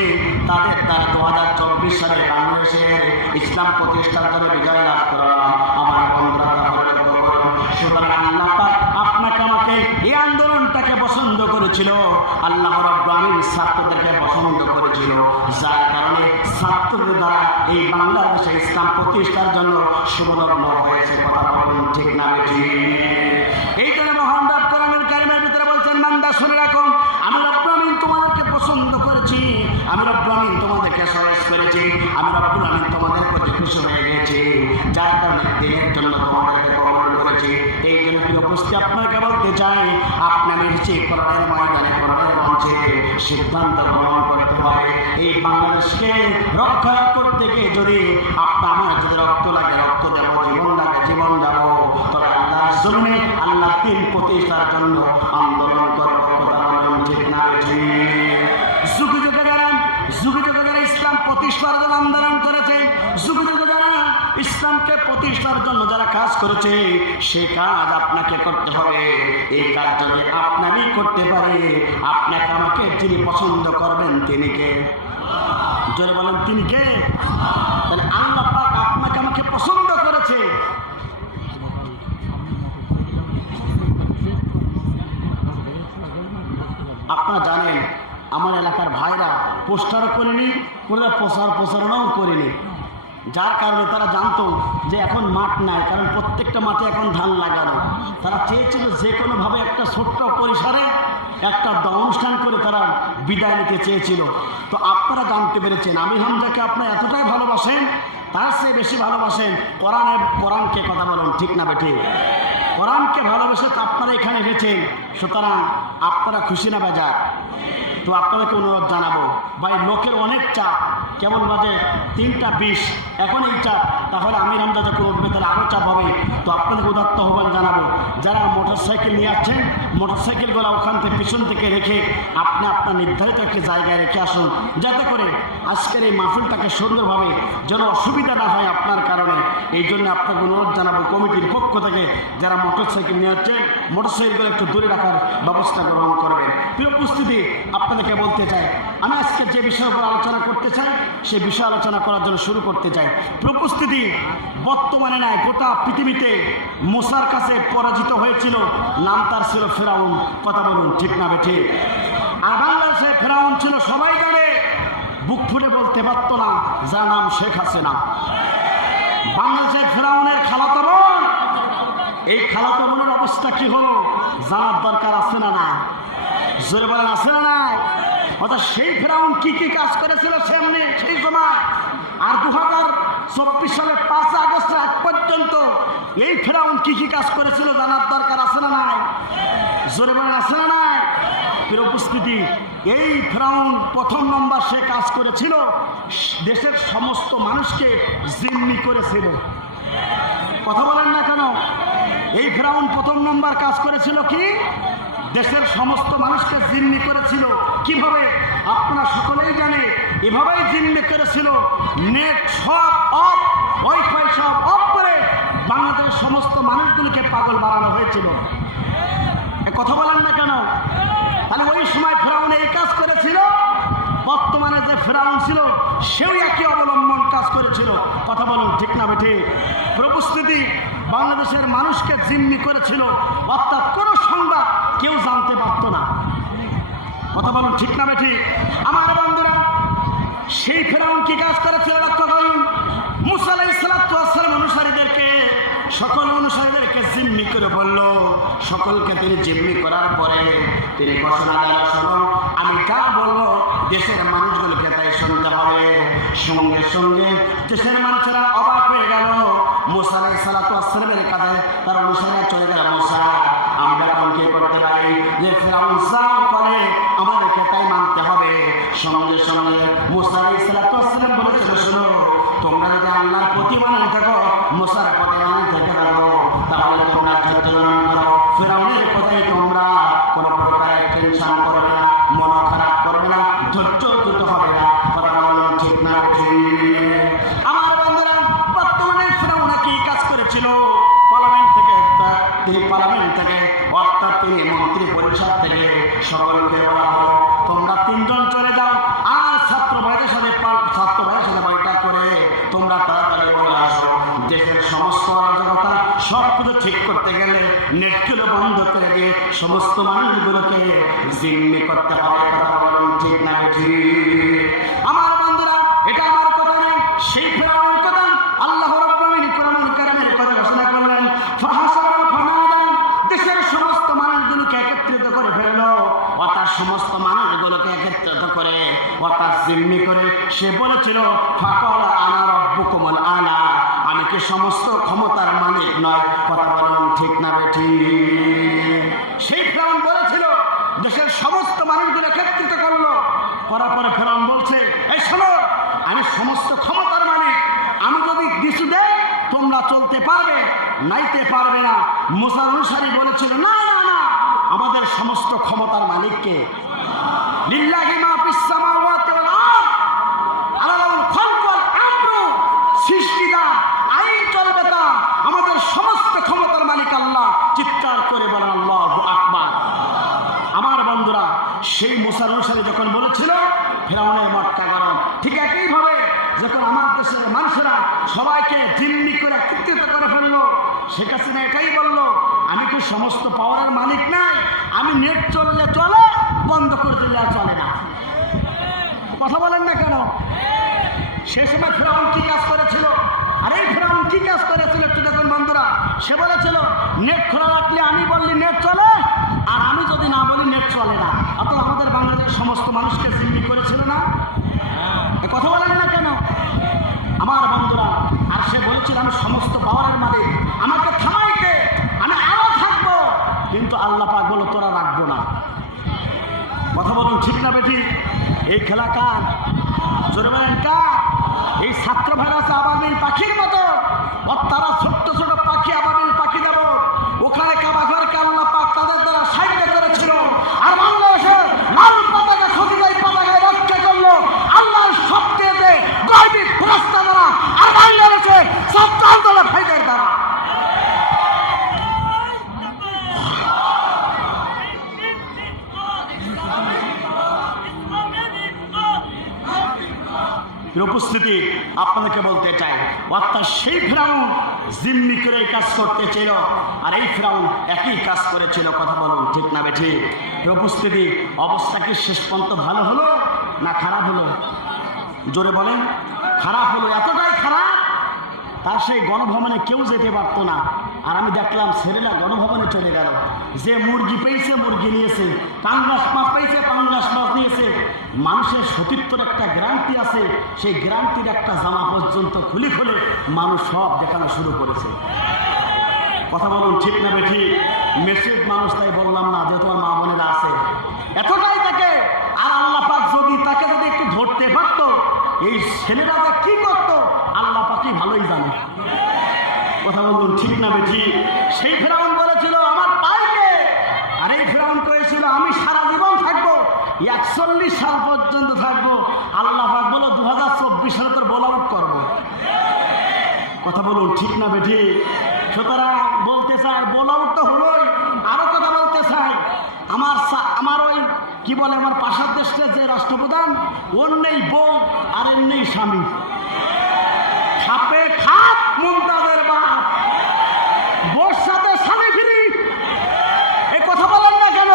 তাদের দ্বারা 2024 সালে বাংলাদেশের ইসলাম প্রতিষ্ঠার জন্য বিজয় লাভ করলাম। আমার বন্ধুরা, তাহলে লক্ষ্য করুন, সুতরাং আল্লাহ পাক আপনাকে আমাকে এই আন্দোলনটাকে পছন্দ করেছিল। আল্লাহ রাব্বুল আলামিন ছাত্রদেরকে পছন্দ করেছিল, যার কারণে ছাত্রদের দ্বারা এই বাংলাদেশে ইসলাম প্রতিষ্ঠার জন্য শুভলগ্ন হয়েছে। কথা বলুন ঠিক না বেঠিক? এই জন্য মহান রব কোরআনুল কারীমের ভিতরে বলছেন, বান্দা শুনে রাখো, আমি রব্বুল আলামিন তোমাদেরকে পছন্দ করেছি, আমি রব্বুল আলামিন তোমাদেরকে চয়েস করেছি, আমি রব্বুল আলামিন তোমাদের প্রতি খুশি হয়ে গেছি, যার কারণে দিনের জন্য তোমাদেরকে কবুল করেছি। এই জন্য উপস্থিত আপনাকে বলতে চাই, আপনি নিশ্চয়ই কোরআনের ময়দানে, কোরআনের মঞ্চে সিদ্ধান্ত গ্রহণ করতে হবে। এই বাংলাদেশকে রক্ষা করতে গিয়ে যদি আমার যদি রক্ত লাগে রক্ত দেবো, জীবন লাগে জীবন দেবো, তবে আল্লাহর জন্যে, আল্লাহ দিন প্রতিষ্ঠার জন্য আন্দোলন করবো। কথা বলুন ঠিক না বেঠিক? যুগে যুগে যারা ইসলাম প্রতিষ্ঠার জন্য আন্দোলন করেছে, যুগে যুগে যারা ইসলামকে প্রতিষ্ঠার জন্য যারা কাজ করেছে, সেই কাজ আপনাকে করতে হবে। এই কাজ যদি আপনারই করতে পারে, আপনাকে আমাকে যিনি পছন্দ করবেন তিনি কে? জোরে বলেন, তিনি কে? তাহলে আল্লাহ পাক আপনাকে আমাকে পছন্দ করেছে। আপনারা জানেন, আমার এলাকার ভাইরা পোস্টারও করেনি, প্রচারণাও করেনি। যার কারণে তারা জানতো যে এখন মাঠ নাই, কারণ প্রত্যেকটা মাঠে এখন ধান লাগানো। তারা চেয়েছিল যে কোনোভাবে একটা ছোট্ট পরিসরে একটা অনুষ্ঠান করে তারা বিদায় নিতে চেয়েছিল। তো আপনারা জানতে পেরেছেন আমির হামজাকে আপনারা এতটাই ভালোবাসেন, তার চেয়ে বেশি ভালোবাসেন কোরআনকে। কথা বলুন ঠিক না বেঠে? কোরআনকে ভালোবেসে তো আপনারা এখানে এসেছেন, সুতরাং আপনারা খুশি না বেজার? তো আপনাদেরকে অনুরোধ জানাবো, ভাই লোকের অনেক চাপ, কেবল বাজে 3:20, এখন এই চাপ, তাহলে আমির হামজা যখন উঠবে তাহলে আরও চাপ হবে। তো আপনাদের উদাত্ত আহ্বান জানাবো, যারা মোটরসাইকেল নিয়ে আসছেন মোটরসাইকেলগুলো ওখান থেকে পিছন থেকে রেখে আপনি আপনার নির্ধারিত একটি জায়গায় রেখে আসুন, যাতে করে আজকের এই মাহফিলটাকে সুন্দরভাবে যেন অসুবিধা না হয় আপনার কারণে। এই জন্য আপনাকে অনুরোধ জানাবো কমিটির পক্ষ থেকে যারা মোটরসাইকেল নিয়ে আসছেন মোটরসাইকেলগুলো একটু দূরে রাখার ব্যবস্থা গ্রহণ করবেন। প্রিয় উপস্থিতি, আপনাদেরকে বলতে চাই আমি আজকে যে বিষয়ের উপর আলোচনা করতে চাই সেই বিষয় আলোচনা করার জন্য শুরু করতে চাই। প্রিয় উপস্থিতি, বর্তমানে নয় গোটা পৃথিবীতে মুসার কাছে পরাজিত হয়েছিল, নাম তার ছিল ফেরাউন। কথা বলুন ঠিক না বেঠি? আর বাংলাদেশে ফেরাউন ছিল সবাই জানে, বুক ফুটে বলতে পারতো না, যার নাম শেখ হাসিনা। বাংলাদেশের ফেরাউনের খালাতো বোন, এই খালাতো বোনের অবস্থা কি হলো জানার দরকার আছে না না? জোরে বলেন আছে না নাই? অর্থাৎ সেই ফেরাউন কি কি কাজ করেছিল সামনে সেই সময়, আর 2024 সালের 5 আগস্টের আগ পর্যন্ত এই ফেরাউন কি কি কাজ করেছিল জানার দরকার আছে না নাই? জোরে বলেন আছে না নাই? প্রিয় উপস্থিতি, এই ফেরাউন প্রথম নম্বর সে কাজ করেছিল দেশের সমস্ত মানুষকে জিম্মি করেছিল। কথা বলেন না কেন? এই ফেরাউন প্রথম নম্বর কাজ করেছিল কি? দেশের সমস্ত মানুষকে জিম্মি করেছিল। কিভাবে? আপনারা সকলেই জানে, এভাবেই জিম্মি করেছিল। নেট সব অফ, ওয়াইফাই সব অফ করে বাংলাদেশের সমস্ত মানুষগুলিকে পাগল বানানো হয়েছিল। কথা বলেন না কেন? তাহলে ওই সময় ফেরাউন এই কাজ করেছিল, বর্তমানে যে ফেরাউন ছিল সেও একই অবলম্বন কাজ করেছিল। কথা বলুন ঠিক না বেঠে? প্রস্তুতি, বাংলাদেশের মানুষকে জিম্মি করেছিল, অর্থাৎ কোনো সংবাদ কেউ জানতে পারত না। কথা বলুন ঠিক না বেঠি? আমার বন্ধুরা, সেই ফেরাউন কি কাজ করেছিল লক্ষ্য করুন। মুসা আলাইহিস সালাতু ওয়াস সালাম অনুসারীদেরকে, সকল অনুসারীদেরকে জিম্মি করে বলল। সকলকে তিনি জিম্মি করার পরে তিনি ঘোষণা দিলেন, শোনো আমি যা বলবো দেশের মানুষগুলোকে তাই শুনতে হবে। সঙ্গে সঙ্গে দেশের মানুষেরা অবাক হয়ে গেল। মুসা আলাইহিস সালাতু ওয়াস সালামের কাছে তার অনুসারীরা চলে গেল, মুসা আমরা এখন কি করতে পারি? যে ফেরাউন যা করে আমাদেরকে তাই মানতে হবে। সঙ্গে সঙ্গে মুসা আলাইহিস সালাতু ওয়াস সালাম বলেছিল, শোনো তোমরা যদি আল্লাহর প্রতি মানে থাকো, মুসার প্রতি মানে থেকে থাকো, তাহলে তোমরা ধৈর্য ধারণ করো। ফেরাউনের কথাই তোমরা কোনো প্রকার টেনশন করবে না, মন খারাপ করবে না, ধৈর্য দ্রুত হবে না। কথা বলুন ঠিক না? আমার বন্ধুরা, বর্তমানে ফেরাউন কি কাজ করেছিল? পার্লামেন্ট থেকে অর্থাৎ তিনি মন্ত্রী পরিষদ থেকে সকলকে বলা হলো, তোমরা 3 জন চলে যাও, আর ছাত্র ভাইদের সাথে বৈঠক করে তোমরা তাড়াতাড়ি বলে আসো। দেশের সমস্ত অরাজকতা সব কিছু ঠিক করতে গেলে নেটগুলো বন্ধ করে দিয়ে সমস্ত মানুষগুলোকে জিম্মি করতে হবে। কথা বলুন ঠিক না ঠিক? আমার বন্ধুরা, এটা আমার কথা নেই, সেই ফেরাউনের কথা। আল্লাহ রাব্বুল আলামিন কোরআনুল কারীমের কথা ঘোষণা করলেন, দেশের সমস্ত মানুষগুলোকে একত্রিত করে ফেললো, অর্থাৎ সমস্ত মানুষগুলোকে একত্রিত করে অর্থাৎ জিম্মি করে সে বলেছিল, ফাকাল আনা রাব্বুকুমুল আলা, আমি কি সমস্ত ক্ষমতার মালিক নয়? কথা বলুন ঠিক না বেঠি? সেই ফেরাউন বলেছিল, দেশের সমস্ত মানুষগুলো একত্রিত করলো, করার পরে ফেরাউন বলছে, এই শোনো আমি সমস্ত ক্ষমতার মালিক, আমি যদি কিছু দেই তোমরা চলতে পারবে, নাইতে পারবে না। মুসার অনুসারী বলেছিল, না না না, আমাদের সমস্ত ক্ষমতার মালিককে, লিল্লাহি মা ফিস সামাওয়াতি ওয়াল আরদ আলাহুল খালকু ওয়াল আমরু, সৃষ্টিটা আইন চলবে তা, আমাদের সমস্ত ক্ষমতার মালিক আল্লাহ। চিৎকার করে বলেন আল্লাহু আকবার। আমার বন্ধুরা, সেই মুসার অনুসারী যখন বলেছিল ফেরাউনের মক্কা গরম, ঠিক একইভাবে যখন আমার দেশের মানুষেরা সবাইকে জিম্মি করে একত্রিত করে ফেললো, শেখ হাসিনা এটাই বললো, আমি কি সমস্ত পাওয়ারের মালিক নাই? আমি নেট চললে চলে, বন্ধ করে দিলে আর চলে না। কথা বলেন না কেন? সে সময় ফেরাউন কি কাজ করেছিল? আর এই ফেরাউন কি কাজ করেছিল একটু দেখুন বন্ধুরা। সে বলেছিল নেট খোলা রাখলে আমি বললি নেট চলে, আর আমি যদি না বলি নেট চলে না। অত আমাদের বাংলাদেশের সমস্ত মানুষকে জিম্মি করেছিল না? এ কথা বলেন না কেন আমার বন্ধুরা? আর সে বলেছিল আমি সমস্ত পাওয়ারের মালিক, আমাকে থামাইতে, আমি আরো থাকবো। কিন্তু আল্লাহ পাক বলো তোরা রাখবো না। কথা বলুন ঠিক না বেটি? এই খেলা কার? জোরে বলেন কার? এই ছাত্র ভাইরাস আবাবিল পাখির মতো, তারা ছোট্ট ছোট পাখি, আবাবিল পাখি যাব ওখানে কাবাঘরকে আল্লাহ পাক তাদের দ্বারা সাহায্য করেছিল। আর বাংলাদেশের লাল পতাকা খতিবাই পতাকায় রক্ষা করলো আল্লাহর সবচেয়ে গর্বিত প্রস্তা দ্বারা, আর বাংলাদেশের ছাত্র আন্দোলন ভাইদের দ্বারা। উপস্থিতি আপনাদেরকে বলতে চাই, অর্থাৎ সেই ফেরাউন জিম্মি করে এই কাজ করতে ছিল, আর এই ফেরাউন একই কাজ করেছিল। কথা বলুন ঠিক না বেঠি? উপস্থিতি অবস্থা কি শেষ পর্যন্ত ভালো হলো না খারাপ হলো? জোরে বলেন। খারাপ হলো, এতটাই খারাপ তার সেই গণভবনে কেউ যেতে পারত না। আর আমি দেখলাম ছেলেরা গণভবনে চলে গেল, যে মুরগি পেয়েছে মুরগি নিয়েছে, পাঙ্গাস মাছ পেয়েছে পাঙ্গাস মাছ নিয়েছে। মানুষের সতীত্বর একটা গ্যারান্টি আছে, সেই গ্যারান্টির একটা জামা পর্যন্ত খুলে খুলে মানুষ সব দেখানো শুরু করেছে। কথা বলুন ঠিক না বেঠি? মেসেজ মানুষ, তাই বললাম না যে তোমার মা বোনেরা আছে এতটাই তাকে। আর আল্লাহ পাক যদি তাকে যদি একটু ধরতে পারতো, এই ছেলেরা কি করতো আল্লাহ পাকই ভালোই জানে। কথা বলুন ঠিক না বেঠি? সেই ফেরাউন বলেছিল আমার পাইকে, আর এই ফেরাউন করেছিল আমি সারা জীবন থাকবো, 41 সাল পর্যন্ত থাকবো। আল্লাহ পাক বলো 2024 সালে তোর বল আউট করবো। কথা বলুন ঠিক না বেঠি? সুতরাং বলতে চাই বল আউট তো হলোই। আরো কথা বলতে চাই, আমার ওই কি বলে আমার পাশের দেশের যে রাষ্ট্রপ্রধান, ওর নেই বউ আর এর নেই স্বামী। খাপে খাপ মুমতাজের বাপ, বোর সাথে স্বামী ফিরি। এই কথা বলেন না কেন?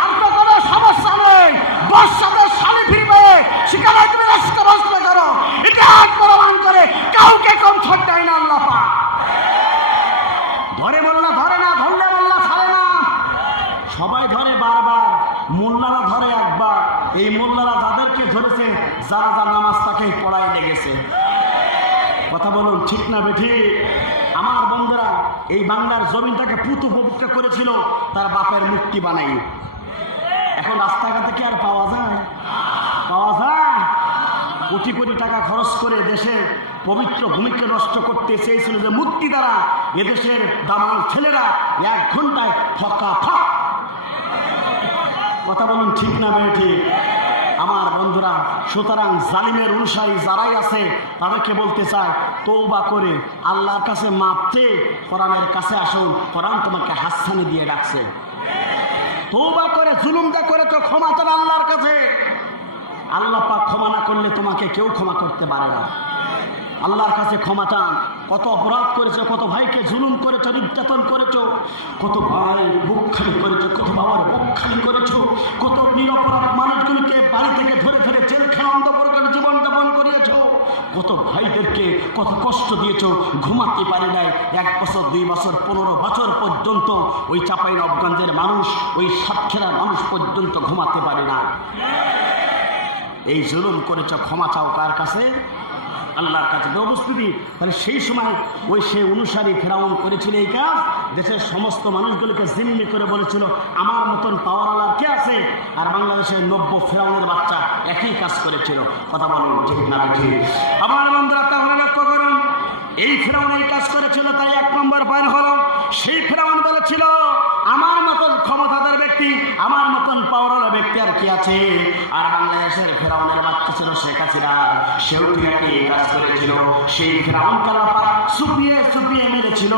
আর তো কোনো সমস্যা নেই, বোর সাথে স্বামী ফিরবে সেখানে তুমি রাস্তা বসতে করো। এটা প্রমাণ করে কাউকে কম ছাড় দেয় না আল্লাহ পাক। ধরে মোল্লা ধরে না, ধরলে মোল্লা ছাড়ে না। সবাই ধরে বারবার, মোল্লারা ধরে একবার। এই মোল্লারা যাদেরকে ধরেছে, যারা যা নামাজ তাকে পড়াই লেগেছে। কথা বলুন ঠিক না বেঠি? আমার বন্ধুরা এই বাংলার জমিনটাকে পুতু পবিত্র করেছিল তার বাপের মূর্তি বানাই। এখন রাস্তাঘাটে কি আর পাওয়া যায়? পাওয়া যায়? কোটি কোটি টাকা খরচ করে দেশের পবিত্র ভূমিকে নষ্ট করতে চেয়েছিল যে মূর্তি দ্বারা এদেশের দামাল ছেলেরা 1 ঘন্টায় ফকা ফক। কথা বলুন ঠিক না বেঠি? আমার বন্ধুরা সুতরাং জালিমের অনুসারী যারাই আছে তাদেরকে বলতে চায় তওবা করে আল্লাহর কাছে মাপ চেয়ে কোরআনের কাছে আসুন। কোরআন তোমাকে হাসানি দিয়ে ডাকছে। তওবা করে জুলুমটা করেছো, ক্ষমা চাও আল্লাহর কাছে। আল্লাহ পাক ক্ষমা না করলে তোমাকে কেউ ক্ষমা করতে পারে না। আল্লাহর কাছে ক্ষমা চান। কত অপরাধ করেছো, কত ভাইকে জুলুম করেছো, নির্যাতন করেছো, কত ভাই বুক খালি করেছো, কত বাবার বুক খালি করেছো, কত নিরপরাধ মানুষগুলিকে বাড়ি থেকে ধরে ধরে জেলখানা অন্ধকার করে জীবনযাপন করিয়েছো, কত ভাইদেরকে কত কষ্ট দিয়েছো, ঘুমাতে পারে নাই 1 বছর 2 বছর 15 বছর পর্যন্ত। ওই চাঁপাইনবাবগঞ্জের মানুষ, ওই সাতক্ষীরার মানুষ পর্যন্ত ঘুমাতে পারে না। এই জুলুম করেছো, ক্ষমা চাও কার কাছে? আল্লাহর কাছে। উপস্থিতি তাহলে সেই সময় ওই সে অনুসারী ফেরাউন করেছিল এই কাজ। দেশের সমস্ত মানুষগুলোকে জিম্মি করে বলেছিল আমার মতন পাওয়ারওয়ালার কে আছে? আর বাংলাদেশের 90 ফেরাউনের বাচ্চা একই কাজ করেছিল। কথা বলুন ঠিক না ঠিক? আমার বন্ধুরা তাহলে লক্ষ্য করুন, এই ফেরাউন এই কাজ করেছিল, তাই 1 নম্বর পয়েন্ট হলো সেই ফেরাউন বলেছিল আমার মতন ক্ষমতাধর ব্যক্তি, আমার মতন পাওয়ারওয়ালা ব্যক্তি আর কি আছে? আর বাংলাদেশের ফেরাউনের বাচ্চা ছিল শেখ হাসিনা, সেও কি কাজ করেছিল। সেই ফেরাউন কালাপা চুপিয়ে চুপিয়ে মেরেছিল।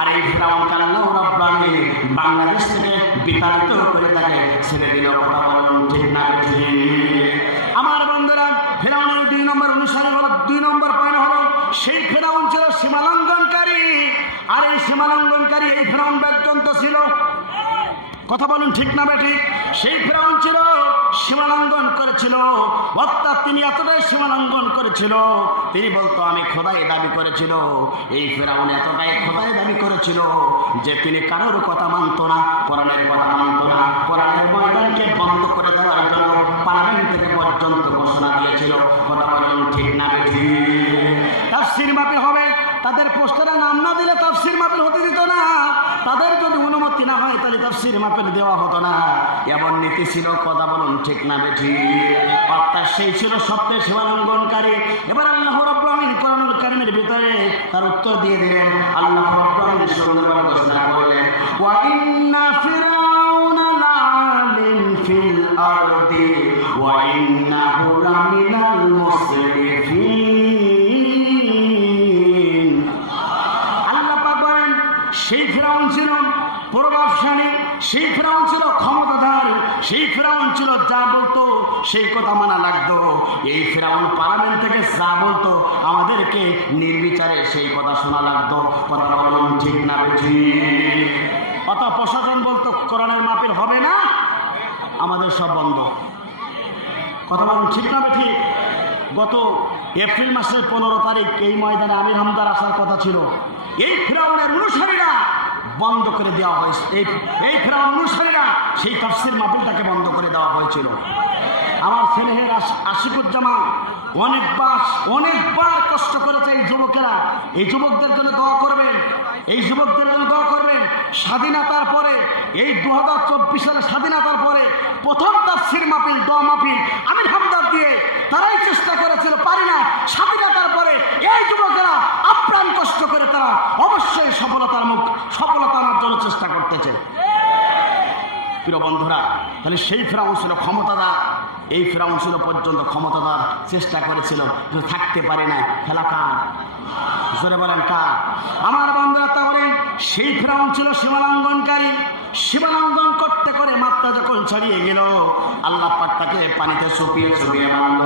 আর এই ফেরাউন কাল্লাহ রাব্বুল আলামিন বাংলাদেশ থেকে বিতাড়িত করে তাকে ছেড়ে দিল। কথা বলুন ঠিক না ঠিক? আমার বন্ধুরা ফেরাউনের 2 নম্বর অনুসারী হলো, 2 নম্বর পয়েন্ট হলো সেই ফেরাউন ছিল সীমালঙ্ঘনকারী। আর এই সীমালঙ্ঘনকারী এই ফেরাউন পর্যন্ত ছিল। কথা বলুন ঠিক না বেঠিক? সেই ফেরাউন ছিল সীমালঙ্ঘন করেছিল, অর্থাৎ তিনি এতটাই সীমালঙ্ঘন করেছিল, তিনি বলতো আমি খোদাই দাবি করেছিল। এই ফেরাউন এতটাই খোদাই দাবি করেছিল যে তিনি কারোর কথা মানত না, কোরআনের কথা মানত না। কোরআনের ময়দানকে বন্ধ করে দেওয়ার জন্য পার্লামেন্ট থেকে পর্যন্ত ঘোষণা দিয়েছিল। কথা বলুন ঠিক না বেশি? তাফসীর মাহফিল হবে, তাদের পোস্টারে নাম না দিলে তাফসীর মাহফিল হতে দিত না। তাদের যদি অনুমতি না হয় তাহলে তাফসীর মাহফিল দেওয়া হতো না। এমন নীতি ছিল। কথা বলুন ঠিক না বেঠি? অর্থাৎ সেই ছিল সবচেয়ে সীমালঙ্ঘনকারী। এবার আল্লাহ রাব্বুল আলামিন কোরআনুল কারীমের ভিতরে তার উত্তর দিয়ে দিলেন। আল্লাহ রাব্বুল আলামিন সুন্দরভাবে ঘোষণা করলেন, ওয়া ইন্না ফিরাউনা লাআলিন ফিল আরদি ওয়া ইন্নাহু লামিনাল মুসরিফিন। আল্লাহ পাক বলেন সেই ফিরাউন ছিল প্রভাবশালী, সেই ফিরাউন ছিল ক্ষমতাধর, সেই ফিরাউন ছিল যা বলতো সেই কথা মানা লাগতো। এই ফিরাউন পার্লামেন্ট থেকে যা বলতো আমাদেরকে নির্বিচারে সেই কথা শোনা লাগতো। কথা বলুন ঠিক না বেঠি? অত প্রশাসন বলতো কোরআনের মাহফিল হবে না, আমাদের সব বন্ধ। কথা বলুন ঠিক না বেঠি? গত এপ্রিল মাসের 15 তারিখ এই ময়দানে আমির হামদার আসার কথা ছিল। এই ফিরাউনের অনুসারীরা বন্ধ করে দেওয়া হয়েছে। এই ফেরাউন অনুসারীরা সেই তাফসীর মাহফিলটাকে বন্ধ করে দেওয়া হয়েছিল। আমার ছেলের আশিকুজ্জামান অনেকবার কষ্ট করেছে এই যুবকেরা। এই যুবকদের জন্য দোয়া করবেন, এই যুবকদের জন্য দোয়া করবেন। স্বাধীনতার পরে, এই 2024 সালে স্বাধীনতার পরে প্রথম তাফসীর মাহফিল, দোয়া মাহফিল আমির হামদার দিয়ে তারাই চেষ্টা করেছিল, পারি না। স্বাধীনতার পরে এই যুবকেরা আপ্রাণ কষ্ট করে তারা অবশ্যই সফলতা আনার জন্য চেষ্টা করতেছে। প্রিয় বন্ধুরা, তাহলে সেই ফেরাউন ছিল ক্ষমতাদার, এই ফেরাউন ছিল পর্যন্ত ক্ষমতাদার, চেষ্টা করেছিল কিন্তু থাকতে পারে না। খেলা কার? জোরে বলেন কার? আমার বন্ধুরা, তাহলে সেই ফেরাউন ছিল সীমালঙ্ঘনকারী। সীমালঙ্ঘন করতে করে মাত্রা যখন ছাড়িয়ে গেল, আল্লাহ পাক তাকে পানিতে চুপিয়ে চুপিয়ে মারল।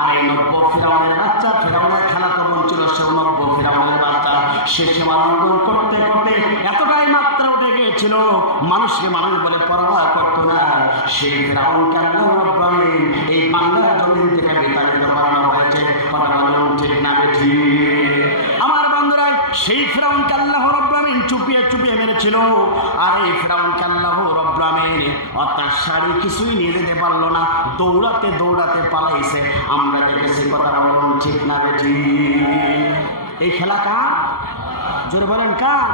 আর এই নব্য ফেরাউনের বাচ্চা, ফেরাউনের খালাতো বোন ছিল সেও নব্য ফেরাউনের বাচ্চা। সে সীমালঙ্ঘন করতে করতে এতটাই মাত্রা উঠে গিয়েছিল, মানুষকে মানুষ বলে পরোয়া করতো না। সেই ফেরাউনকে আল্লাহ রাব্বুল আলামিন এই বাংলার জমিন থেকে বিতাড়িত করানো হয়েছে। কথা বলুন ঠিক না বেঠি? আমার বন্ধুরা, সেই ফেরাউনকে আল্লাহ রাব্বুল আলামিন চুপিয়ে চুপিয়ে মেরেছিল। আর এই ফেরাউনকে আল্লাহ রাব্বুল আলামিন অর্থাৎ শাড়ি কিছুই নিয়ে যেতে পারলো না, দৌড়াতে দৌড়াতে পালাইছে। আমরা দেখেছি। কথা বলুন ঠিক না বেঠি? এই খেলা কার? জোরে বলেন কার?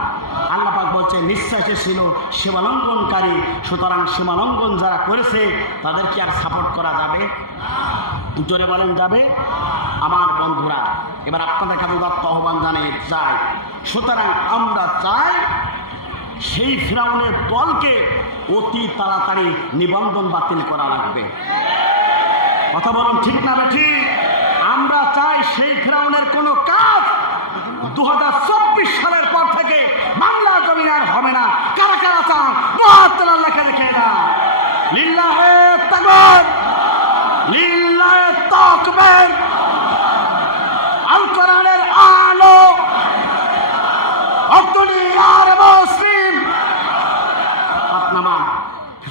আল্লাহ পাক বলছে নিশ্চয় সে ছিল সীমালঙ্ঘনকারী। সুতরাং সীমালঙ্ঘন যারা করেছে তাদের কি আর সাপোর্ট করা যাবে? জোরে বলেন যাবে? আমার বন্ধুরা, এবার আপনাদের কাছে আহ্বান জানিয়ে চাই। সুতরাং আমরা চাই সেই ফিরাউনের দলকে অতি তাড়াতাড়ি নিবন্ধন বাতিল করা লাগবে। কথা বলুন ঠিক না বেঠি? আমরা চাই সেই ফিরাউনের কোনো কাজ 2024 সালের পর থেকে বাংলা জমিন আর হবে না। কারা কারা চান? দুহাত লেখা রেখে না। লিল্লাহে তাকবীর, লিল্লাহে তাকবীর। আল কোরআনের আলো, দুনিয়ার মুসলিম। আপনারা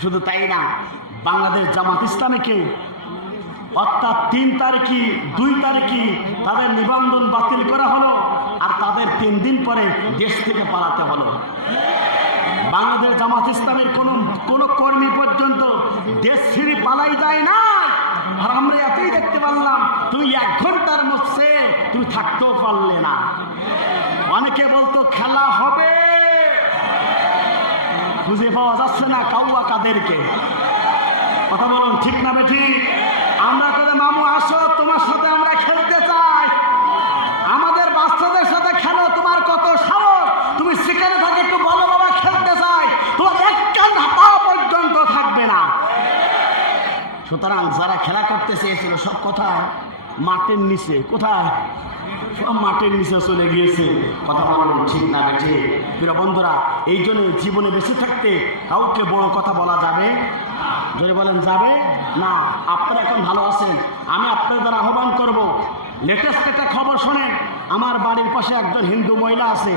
শুধু তাই না, বাংলাদেশ জামাত ইসলামীকে অর্থাৎ 3 তারিখে 2 তারিখে তাদের নিবন্ধন বাতিল করা হলো। আর তাদের 3 দিন পরে দেশ থেকে পালাতে হলো। বাংলাদেশ জামাত ইসলামের কোনো কর্মী পর্যন্ত দেশ ছেড়ে পালাই যায় না। আর আমরা এতই দেখতে পারলাম, তুমি 1 ঘন্টার মধ্যে তুমি থাকতেও পারলে না। অনেকে বলতো খেলা হবে, খুঁজে পাওয়া যাচ্ছে না কাউয়া কাদেরকে। কথা বলুন ঠিক না বেঠি? আমরা তোদের মামু আসো, তোমার সাথে আমরা খেলতে চাই। আমাদের বাচ্চাদের সাথে খেলো, তোমার কত সাহস? তুমি সেখানে থাকে একটু বলো বাবা খেলতে চাই, তোমার 1 কান পা পর্যন্ত থাকবে না। সুতরাং যারা খেলা করতে চেয়েছিল সব কোথায়? মাটির নিচে। কোথায়? সব মাটির নিচে চলে গিয়েছে। কথা বলুন ঠিক না বেঠি? প্রিয় বন্ধুরা, এই জন্য জীবনে বেঁচে থাকতে কাউকে বড় কথা বলা যাবে? যদি বলেন যাবে না। আপনারা এখন ভালো আছেন, আমি আপনাদের দ্বারা আহ্বান করব, লেটেস্ট একটা খবর শোনেন। আমার বাড়ির পাশে একজন হিন্দু মহিলা আছে,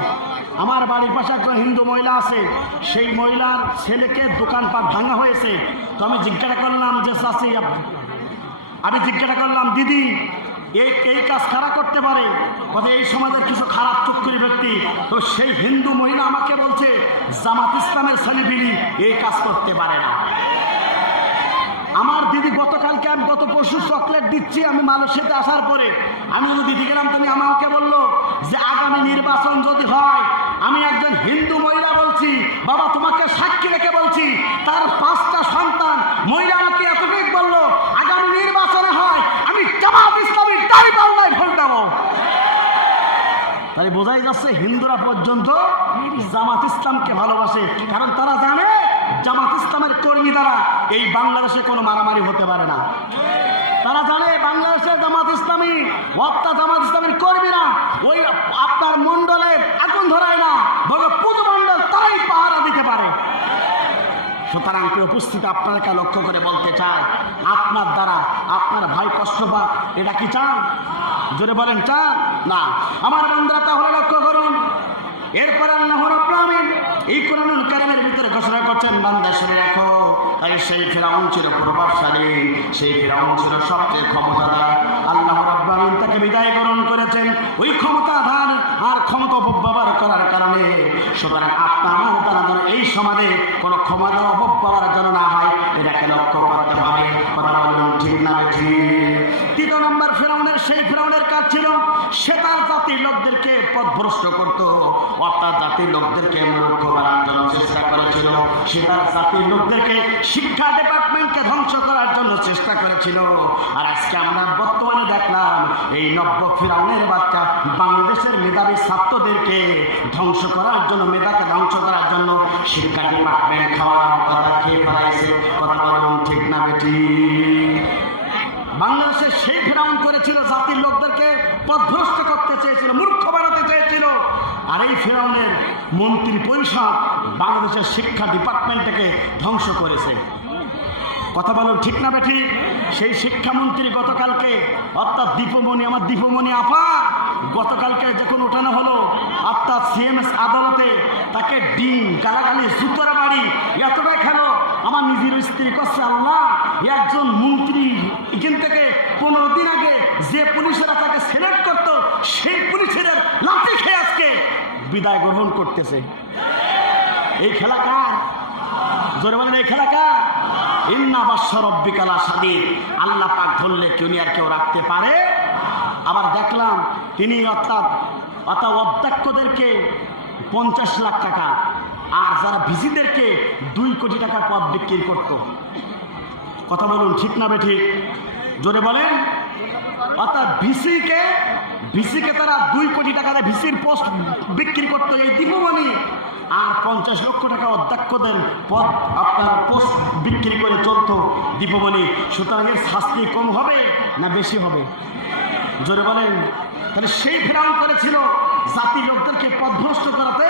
আমার বাড়ির পাশে একজন হিন্দু মহিলা আছে, সেই মহিলার ছেলেকে দোকানপাট ভাঙা হয়েছে। তো আমি জিজ্ঞাসা করলাম যে চাচি, আমি জিজ্ঞাসা করলাম দিদি এই কাজ কারা করতে পারে? কথা এই সমাজের কিছু খারাপ চুক্তির ব্যক্তি। তো সেই হিন্দু মহিলা আমাকে বলছে জামাত ইসলামের ছেলেপিলি এই কাজ করতে পারে না। আমার দিদি গতকালকে আমি গত পরশু চকলেট দিচ্ছি, আমি মালয়েশিয়াতে আসার পরে আমি দিদি গেলাম, তুমি আমাকে বললো যে আগামী নির্বাচন যদি হয়, আমি একজন হিন্দু মহিলা বলছি, বাবা তোমাকে সাক্ষী রেখে বলছি, তার 5টা সন্তান, মহিলা আমাকে এতটুকু বললো আগামী নির্বাচনে হয় আমি জামাত ইসলামী তাই পাল্লায় ভোট দেবো। তাই বোঝাই যাচ্ছে হিন্দুরা পর্যন্ত জামাত ইসলামকে ভালোবাসে, কারণ তারা জানে জামাত ইসলামের কর্মী দ্বারা এই বাংলাদেশে কোনো মারামারি হতে পারে না। তারা জানে বাংলাদেশে জামাত ইসলামী অর্থাৎ জামাত ইসলামের কর্মীরা ওই আপনার মন্ডলের আগুন ধরায় না, বরং পুজো মন্ডল তারাই পাহারা দিতে পারে। সুতরাং উপস্থিত আপনাদেরকে লক্ষ্য করে বলতে চাই, আপনার দ্বারা আপনার ভাই কষ্ট পাক, এটা কি চান? জোরে বলেন চান? না। আমার বন্ধুরা তাহলে লক্ষ্য করুন, এরপর আল্লাহ রাব্বুল আলামিন এই কোরআনুল কারীমের ভিতরে ঘোষণা করছেন, বান্দা শুনে রাখো, তাই সেই ফিরাউন ছিল প্রভাবশালী, সেই ফিরাউন ছিল সবচেয়ে ক্ষমতাধর। আল্লাহ রাব্বুল আলামিন তাকে বিদায় গ্রহণ করেছেন ওই ক্ষমতাধর আর ক্ষমতা অপব্যবহার করার কারণে। সুতরাং আপনার আমার দ্বারা যেন এই সমাজে কোনো ক্ষমতা অপব্যবহার যেন না হয়, এটাকে লক্ষ্য করতে হবে। কথা বলুন ঠিক না ঠিক? 3 নম্বর ফিরাউনের, সেই ফিরাউনের কাজ ছিল সে তার জাতির লোকদেরকে পথভ্রষ্ট করত, অর্থাৎ জাতির লোকদেরকে মূর্খ বানানোর জন্য চেষ্টা করেছিল। সে তার জাতির লোকদেরকে শিক্ষা ডিপার্টমেন্টকে ধ্বংস করার জন্য চেষ্টা করেছিল। আর আজকে আমরা বর্তমানে দেখলাম এই নব্য ফিরাউনের বাচ্চা বাংলাদেশের মেধাবী ছাত্রদেরকে ধ্বংস করার জন্য, মেধাকে ধ্বংস করার জন্য শিক্ষা ডিপার্টমেন্ট খাওয়ার কথা খেয়ে ফেলাইছে। কথা বলুন ঠিক না বেটি? বাংলাদেশের সেই ফিরাউন করেছিল, জাতির লোকদেরকে পথভ্রষ্ট করতে চেয়েছিল, মূর্খ বানাতে চেয়েছিল। আর এই ফিরাউনের মন্ত্রী পরিষদ বাংলাদেশের শিক্ষা ডিপার্টমেন্টটাকে ধ্বংস করেছে। কথা বলুন ঠিক না বেঠি? সেই শিক্ষামন্ত্রী গতকালকে, অর্থাৎ দীপমণি, আমার দীপমণি আপা গতকালকে যখন ওঠানো হলো অর্থাৎ সিএমএস আদালতে, তাকে ডিম গালাগালি জুতোর বাড়ি এতটাই খেলো। আমার নিজের স্ত্রী করছে, আল্লাহ একজন মন্ত্রী এখান থেকে 15 দিন আগে যে পুলিশেরা তাকে সিলেক্ট করতো, সেই পুলিশের লাঠি খেয়ে আজকে বিদায় গ্রহণ করতেছে। এই খেলা কার? জোরে বলেন এই খেলা কার? ইন্না বাশশা রাব্বিকা লাশাদীদ। আল্লাহ পাক ধরলে কেউ আর কেউ রাখতে পারে। আবার দেখলাম তিনি অর্থাৎ অধ্যক্ষদেরকে 50 লাখ টাকা আর যারা ভিসিদেরকে 2 কোটি টাকার পদ বিক্রি করত। কথা বলুন ঠিক না বেঠিক? জোরে বলেন। অর্থাৎ ভিসিকে তারা 2 কোটি টাকা ভিসির পোস্ট বিক্রি করতো এই দীপমণি, আর 50 লক্ষ টাকা অধ্যক্ষদের পদ আপনার পোস্ট বিক্রি করে চলতো দীপমণি। সুতরাং এর শাস্তি কম হবে না বেশি হবে? জোরে বলেন। তাহলে সেই ফেরাউন করেছিল জাতি লোকদেরকে পথভ্রষ্ট করাতে,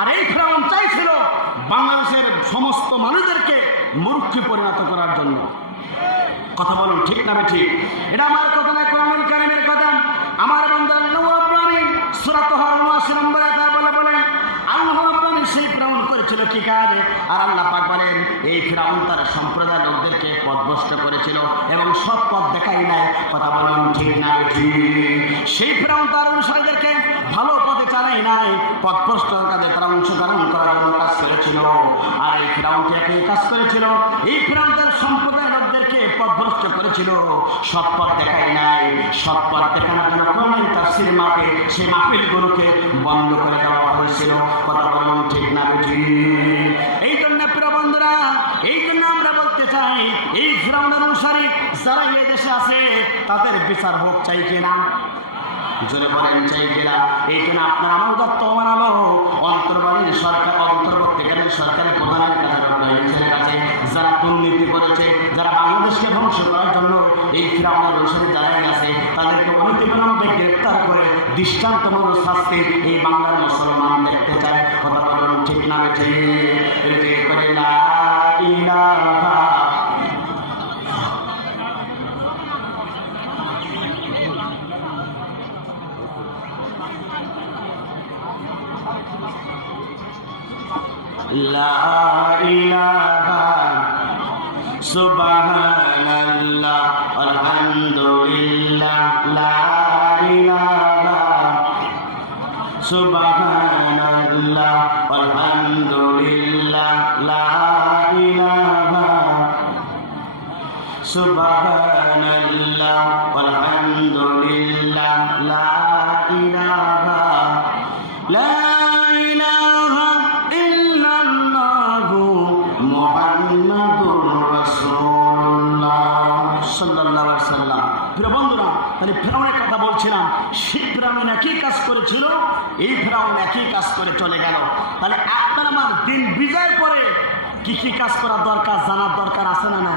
আর এই ফেরাউন চাইছিল বাংলাদেশের সমস্ত মানুষদেরকে মূর্খে পরিণত করার জন্য। কথা বলুন ঠিক না ঠিক? এটা আমার কথা না, কোরআনুল কারীমের কথা। আমার বান্দা আল্লাহ রাব্বুল আলামিন সূরা তাহা 79 নম্বর আয়াতে বলেন, আল্লাহ রাব্বুল আলামিন সেই ফিরাউন করেছিল কি কাজ? আর আল্লাহ পাক বলেন এই ফিরাউন তার সম্প্রদায়ের লোকদেরকে পথভ্রষ্ট করেছিল এবং সৎ পথ দেখাই নাই। কথা বলুন ঠিক না ঠিক? সেই ফিরাউন তার অনুসারীদেরকে ভালো পথে চালাই নাই, পথভ্রষ্ট কাজে তারা অংশগ্রহণ করার জন্য কাজ করেছিল। আর এই ফিরাউনকে একই কাজ করেছিল, এই ফিরাউন তার সম্প্রদায়ের লোকদেরকে পথভ্রষ্ট করেছিল, সৎ পথ দেখাই নাই। সৎ পথ দেখানোর জন্য কোরআনের তাফসীর মাপে সেই মাহফিলগুলোকে বন্ধ করে দেওয়া হয়েছিল। কথা বলুন ঠিক না ঠিক? এই জন্য প্রিয় বন্ধুরা, এই জন্য আমরা বলতে চাই এই ফিরাউনের অনুসারী যারা এই দেশে আছে তাদের বিচার হোক, চাই কিনা? জোরে বলেন চাই কিনা? এই জন্য আপনার আমার উদাত্ত মানালো অন্তর্বর্তী সরকারের প্রধানের কাছে যারা দুর্নীতি করেছে, যারা বাংলাদেশকে ধ্বংস করার জন্য এই ফিরাউনের অনুসারী যারাই আছে তাদেরকে অনতিবিলম্বে গ্রেফতার করে দৃষ্টান্তমূলক শাস্তি এই বাংলার মুসলমান দেখতে চায়। কথা বলুন ঠিক না ঠিক? করে লা ইলাহা লা ইলাহা সুবহানাল্লাহ আলহামদুলিল্লাহ লা ইলাহা সুবহানাল্লাহ আলহামদুলিল্লাহ লা ইলাহা সুবহানাল্লাহ আলহামদুলিল্লাহ লা ইলাহা লা ইলাহা ইল্লাল্লাহু মুহাম্মাদুর রাসূলুল্লাহ সাল্লাল্লাহু আলাইহি ওয়াসাল্লাম। প্রিয় বন্ধুরা, তাহলে ফেরাউনের কথা বলছিলাম, সেই ফেরাউন একই কাজ করেছিল, এই ফেরাউন একই কাজ করে চলে গেল। তাহলে আপনার আমার দিন বিজয় পরে কি কি কাজ করার দরকার জানার দরকার আছে না না?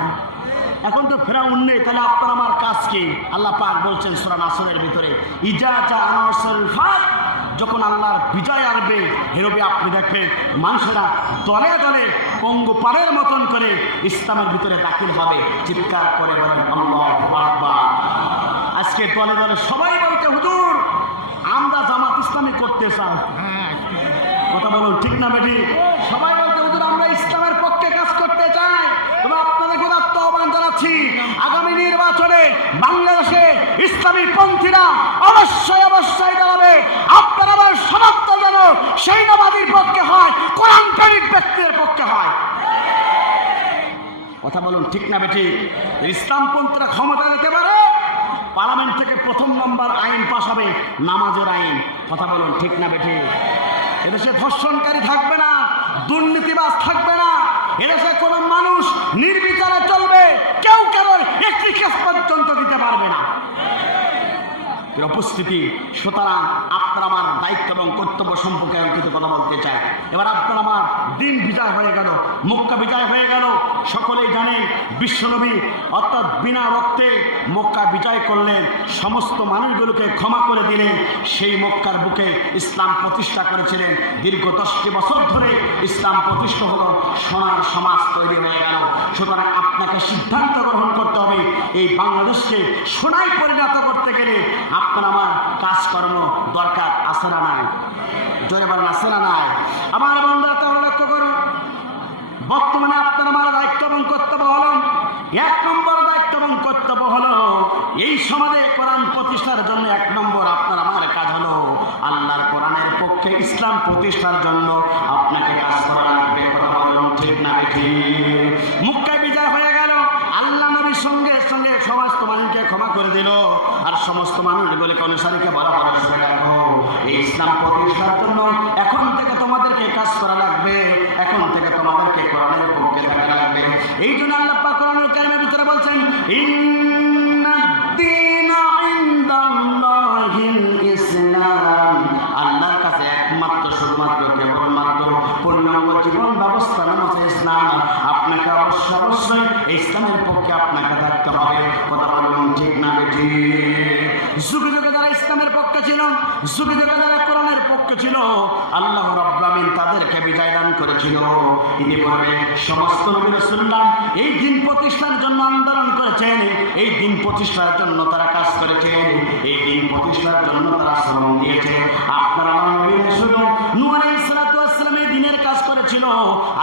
এখন তো ফেরাউন নেই, তাহলে আপনার আমার কাজ কি? আল্লাহ পাক বলছেন সূরা নাসরের ভিতরে, ইজা জা নাসরুল ফাত, যখন আল্লাহর বিজয় আসবে হেরবে আপনি দেখবেন মানুষেরা দলে দলে পঙ্গপালের মতন করে ইসলামের ভিতরে দাখিল হবে। চিৎকার করে বলেন আল্লাহু আকবার। আজকে দলে দলে সবাই বলতে হুজুর আমরা জামাত ইসলামী করতে চাই। কথা বলুন ঠিক না বেটি? সবাই বলতে হুজুর আমরা ইসলামের পক্ষে কাজ করতে চাই। তবে আপনাদের গুণাত্ম আহ্বান জানাচ্ছি, আগামী নির্বাচনে বাংলাদেশে ইসলামী পন্থীরা অবশ্যই অবশ্যই দাঁড়াবে। আপনারা আমার সমর্থন যেন সেই নামাজীর পক্ষে হয়, কোরআন প্রেরিত ব্যক্তির পক্ষে হয়। কথা বলুন ঠিক না বেটি? ইসলামপন্থীরা ক্ষমতা দিতে পারে, পার্লামেন্ট থেকে প্রথম নম্বর আইন পাস হবে নামাজের আইন। কথা বলুন ঠিক না বেটি? এদেশে ধর্ষণকারী থাকবে না, দুর্নীতিবাজ থাকবে না, এদেশে কোনো মানুষ নির্বিচারে চলবে, কেউ কারোর একটি কেস পর্যন্ত দিতে পারবে না। উপস্থিতি, সুতরাং আপনার আমার দায়িত্ব এবং কর্তব্য সম্পর্কে আমি কিছু কথা বলতে চাই। এবার আপনার আমার দিন বিজয় হয়ে গেল, মক্কা বিজয় হয়ে গেল। সকলেই জানেন বিশ্বনবী অর্থাৎ বিনা রক্তে মক্কা বিজয় করলেন, সমস্ত মানুষগুলোকে ক্ষমা করে দিলেন। সেই মক্কার বুকে ইসলাম প্রতিষ্ঠা করেছিলেন। দীর্ঘ 10টি বছর ধরে ইসলাম প্রতিষ্ঠা হলো, সোনার সমাজ তৈরি হয়ে গেল। সুতরাং আপনাকে সিদ্ধান্ত গ্রহণ করতে হবে, এই বাংলাদেশকে সোনায় পরিণত করতে গেলে আপনার আমার কাজকর্ম দরকার আছে না নাই? জোরে বলেন আছে না নাই? আমার বন্ধুরা তো লক্ষ্য করুন, বর্তমানে আপনার আমার দায়িত্ব এবং কর্তব্য হলো, 1 নম্বর দায়িত্ব এবং কর্তব্য হলো এই সমাজে কোরআন প্রতিষ্ঠার জন্য 1 নম্বর আপনার আমার কাজ হলো আল্লাহর কোরআনের পক্ষে ইসলাম প্রতিষ্ঠার জন্য আপনাকে কাজ করা লাগবে। কথা বলুন ঠিক না ঠিক? মক্কা বিজয় হয়ে গেল, আল্লাহ নবীর সঙ্গে সঙ্গে সমস্ত মানুষকে ক্ষমা করে দিল, আর সমস্ত মানুষগুলোকে অনুসারীকে বলা হলো দেখো এই ইসলাম প্রতিষ্ঠার জন্য এখন থেকে তোমাদেরকে কাজ করা লাগবে, এখন থেকে তোমাদেরকে কোরআনের পক্ষে থাকা লাগবে। এই জন্য আল্লাহ পাক কোরআনুল কারীমের ভিতরে বলছেন ইন্নাদ-দীনা ইনদাল্লাহিল ইসলাম, আল্লাহর কাছে একমাত্র শুধুমাত্র কেবলমাত্র পূর্ণাঙ্গ জীবন ব্যবস্থা নাম হচ্ছে ইসলাম। আপনাকে অবশ্যই ইসলামের পক্ষে আপনাকে থাকতে হবে। কথা বলুন ঠিক না বেটি? যুগে যুগে যারা ইসলামের পক্ষে ছিল, যুগে যুগে যারা কোরআনের পক্ষে ছিল, আল্লাহ রাব্বুল আমিন তাদেরকে বিজয় দান করেছিল। ইতিপূর্বে সমস্ত নবী রাসূলগণ এই দিন প্রতিষ্ঠার জন্য আন্দোলন করেছেন, এই দিন প্রতিষ্ঠার জন্য তারা কাজ করেছেন, এই দিন প্রতিষ্ঠার জন্য তারা শ্রম দিয়েছে। আপনারা নবী শুনো নূহ আলাইহিস সালাতু ওয়াস সালাম এই দিনের কাজ করেছিল,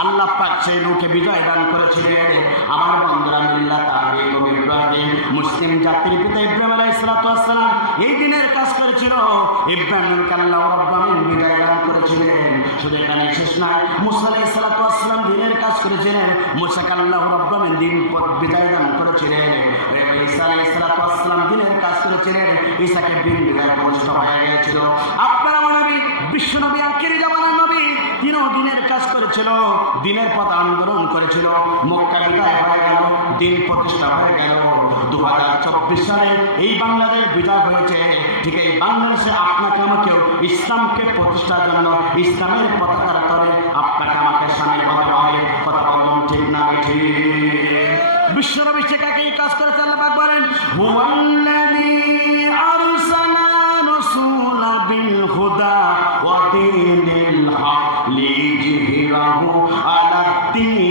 আল্লাহ পাক সেই নূহকে বিজয় দান করেছিলেন। আমার বন্ধুরা মিল্লাত আবিকুম ইব্রাহিম, মুসলিম জাতির পিতা ইব্রাহিম আলাইহিস সালাতু ওয়াস সালাম এই দিনের কাজ করেছিল। ইব্রাহিমকে আল্লাহ রাব্বুল আমিন বিজয় দান করেছিলেন। শুধু এখানে শেষ নয়, মুসা আলাইহিস সালাতু ওয়াস সালাম দিনের কাজ করেছিলেন, মুসাকে আল্লাহ রাব্বুল আমিন দিন বিজয় দান করেছিলেন। ঈসা আলাইহিস সালাতু ওয়াস সালাম দিনের কাজ করেছিলেন, ঈসাকে দিন বিজয় প্রতিষ্ঠা হয়ে গিয়েছিল। আপনারা নবী বিশ্বনবী আখিরি জামানার নবী, তিনিও দিনের কাজ করেছিল, দিনের পথ আন্দোলন করেছিল। মক্কা বিজয় হয়ে গেল, দিন প্রতিষ্ঠা হয়ে গেল। 2024 সালে এই বাংলাদেশ বিজয় হয়েছে। ঠিক এই বাংলাদেশে আপনাকে আমাকেও ইসলামকে প্রতিষ্ঠার জন্য ইসলামের পতাকার তলে আপনাকে আমাকে সামিল হতে হবে। কথা বলুন ঠিক না ঠিক? বিশ্বনবী কাকে এই কাজ করেছে? আল্লাহ পাক বলেন হুয়াল্লাযী আরসালা রাসূলা বিল হুদা ওয়া দীনিল হক লিইয়ুযহিরাহু আলাদ-দীন